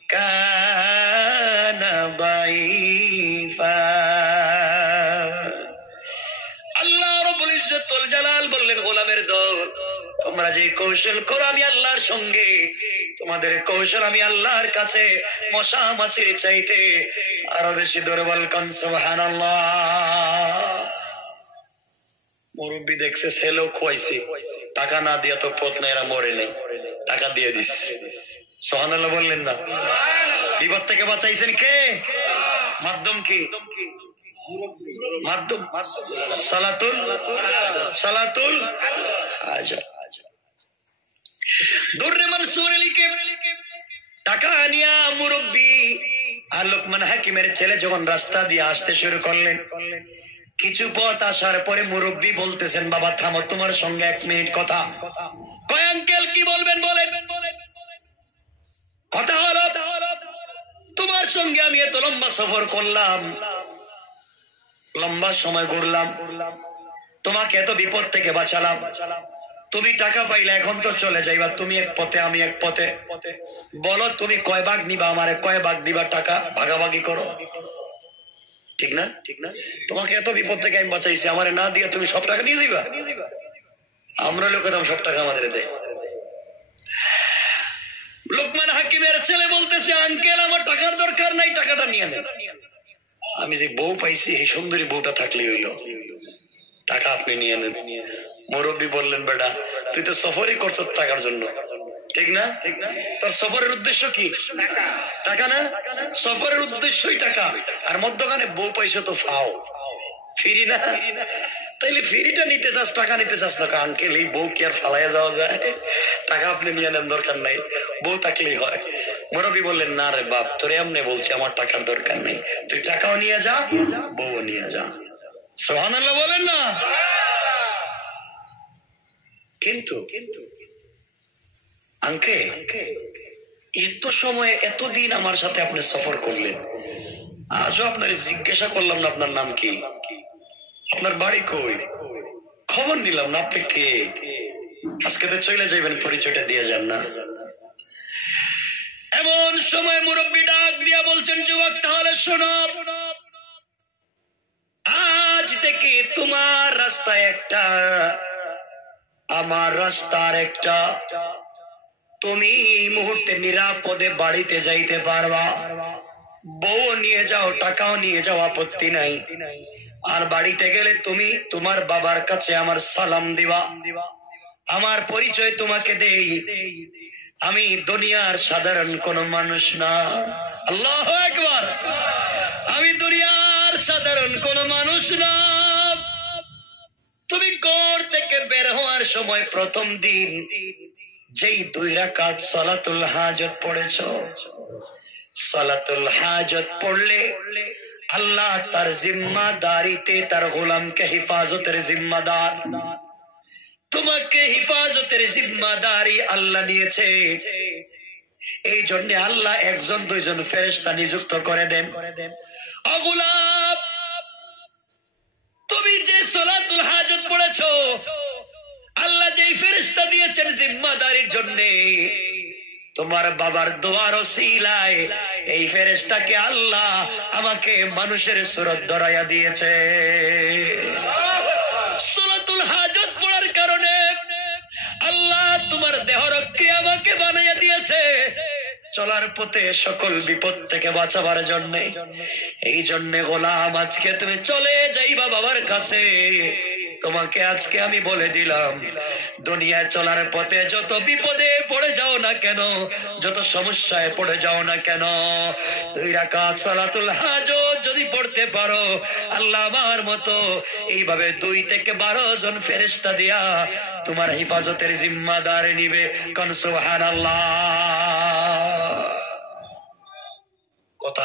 كان ضعيفا আল্লাহ রাব্বুল ইজ্জত ওয়াল জালাল বললেন গোলামের দল তোমরা যে কৌশল করো আমি আল্লাহর সঙ্গে তোমাদের কৌশল আমি আল্লাহর কাছে মশা মাছির চাইতে আরো বেশি দুর্বল কোন সুবহানাল্লাহ মুরব্বি দেখছে ছেলেও খোয়াইছে টাকা না দিয়া তো পথ না এরা মরে নেই টাকা দিয়ে দিস সুবহানাল্লাহ বললেন না বিপদ থেকে বাঁচাইছেন কে মাধ্যম কি মাধ্যম সালাতুল হাজা দুররে মনসুর আলীকে টাকা নিয়া মুরব্বি আর লোকমান হাকিমের ছেলে যখন রাস্তা দিয়ে আসতে শুরু করলেন কিছু পথ আসার পরে মুরব্বি বলতেছেন বাবা থামো তোমার সঙ্গে 1 মিনিট কথা কয় আঙ্কেল কি বলবেন বলেন কথা হলো তোমার সঙ্গে আমি এত লম্বা সফর করলাম লম্বা সময় ঘুরলাম তোমাকে এত বিপদ থেকে বাঁচালাম তুমি টাকা পাইলে এখন তো চলে যাইবা তুমি এক পথে আমি এক পথে বলো তুমি কয় ভাগ নিবা আমারে কয় ভাগ দিবা টাকা ভাগাভাগি করো ঠিক না তোমাকে এত বিপদ থেকে আমি বাঁচাইছি আমারে না দিয়ে তুমি সব টাকা নিয়ে যাইবা আমরা লোকে দাম সব টাকা আমাদের দেয় লোকমান হাকিমের ছেলে বলতেছে আঙ্কেল আমার টাকার দরকার নাই টাকাটা নিয়ে নেন আমি যে বউ পাইছি এই সুন্দরী বউটা থাকলে হইলো টাকা আপনি নিয়ে নেন মুরব্বী বললেন বেটা তুই তো সফরই করছ টাকার জন্য ঠিক না তোর সফরের উদ্দেশ্য কি টাকা না সফরের উদ্দেশ্যই টাকা আর মধ্যখানে বউ পাইছো তো ফাও ফিরি না তাইলে ফিরিটা নিতে চাস টাকা নিতে চাস না আঙ্কেল এই বউ কি আর ফালাইয়া যাওয়া যায় টাকা আপনি নিয়ে নেন দরকার নাই বউ থাকলেই হয় মুরব্বী বললেন না রে বাপ তোরে এমনি বলছি আমার টাকার দরকার নেই তুই টাকাও নিয়ে যা বউ নিয়ে যা সুবহানাল্লাহ বলেন না কিন্তু আঙ্কেল এত সময় এতদিন আমার সাথে আপনি সফর করলেন আজও আপনার জিজ্ঞাসা করলাম না আপনার নাম কি আপনার বাড়ি কই খবর নিলাম না আপনি কে আজকে তো চলে যাবেন পরিচয়টা দিয়ে যান না এমন সময় মুরব্বী ডাক দিয়া বলছেন যুবক তাহলে শোনো আজ থেকে তোমার রাস্তা একটা আমার রাস্তার একটা তুমি এই মুহূর্তে নিরাপদে বাড়িতে যাইতে পারবা বউ নিয়ে যাও টাকাও নিয়ে যাও আপত্তি নাই আর বাড়িতে গেলে তুমি তোমার বাবার কাছে আমার সালাম দিবা আমার পরিচয় তোমাকে দেই আমি দুনিয়ার সাধারণ কোন মানুষ না আল্লাহু আকবার আমি দুনিয়ার সাধারণ কোন মানুষ না তুমি ঘর থেকে বের হওয়ার সময় প্রথম দিন যেই 2 রাকাত সালাতুল হাজত পড়েছো সালাতুল হাজত পড়লে আল্লাহ তার জিম্মাদারিতে তার গোলামকে হিফাজতের জিম্মাদার তোমাকে হিফাজতের জিম্মাদারি আল্লাহ নিয়েছে এই জন্য আল্লাহ 1-2 ফেরেশতা নিযুক্ত করে দেন ও গোলাম তুমি যে সালাতুল হাজত পড়েছো আল্লাহ যেই ফেরেশতা দিয়েছেন জিম্মাদারির জন্য তোমার বাবার দোয়ার ওসিলায় এই ফেরেশতাকে আল্লাহ আমাকে মানুষের সুরত ধরাইয়া দিয়েছে সালাতুল হাজত পড়ার কারণে আল্লাহ তোমার দেহরক্ষী আমাকে বানাইয়া দিয়েছে চলার পথে সকল বিপদ থেকে বাঁচাবার জন্য এই জন্য গোলাম আজকে তুমি চলে যাইবা বাবার কাছে তোমাকে আজকে আমি বলে দিলাম দুনিয়ায় চলার পথে যত বিপদে পড়ে যাও না কেন যত সমস্যায় পড়ে যাও না কেন 2 রাকাত সালাতুল হাজত যদি পড়তে পারো আল্লাহ আমার মতো এইভাবে 2 থেকে 12 জন ফেরেশতা দিয়া তোমার হিফাজতের জিম্মাদার নিবে কোন সুবহানাল্লাহ কথা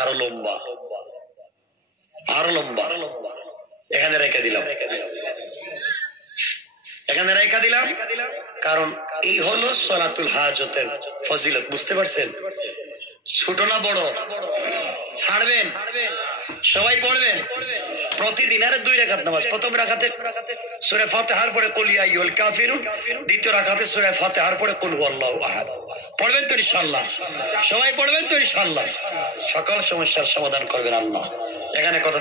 আরো লম্বা এখানে রেখে দিলাম কারণ এই হলো সালাতুল হাজতের ফজিলত বুঝতে পারছেন ছোট না বড় ছাড়বেন? সবাই পড়বেন প্রতিদিন। আরে 2 রাকাত নামাজ, প্রথম রাকাতে সূরা ফাতিহার পরে কুল ইয়া আইয়ুল কাফিরুন, দ্বিতীয় রাকাতে সূরা ফাতিহার পরে কুল হুয়াল্লাহু আহাদ। পড়বেন তো ইনশাআল্লাহ? সবাই পড়বেন তো ইনশাআল্লাহ? সকল সমস্যার সমাধান করবেন আল্লাহ। এখানে কথা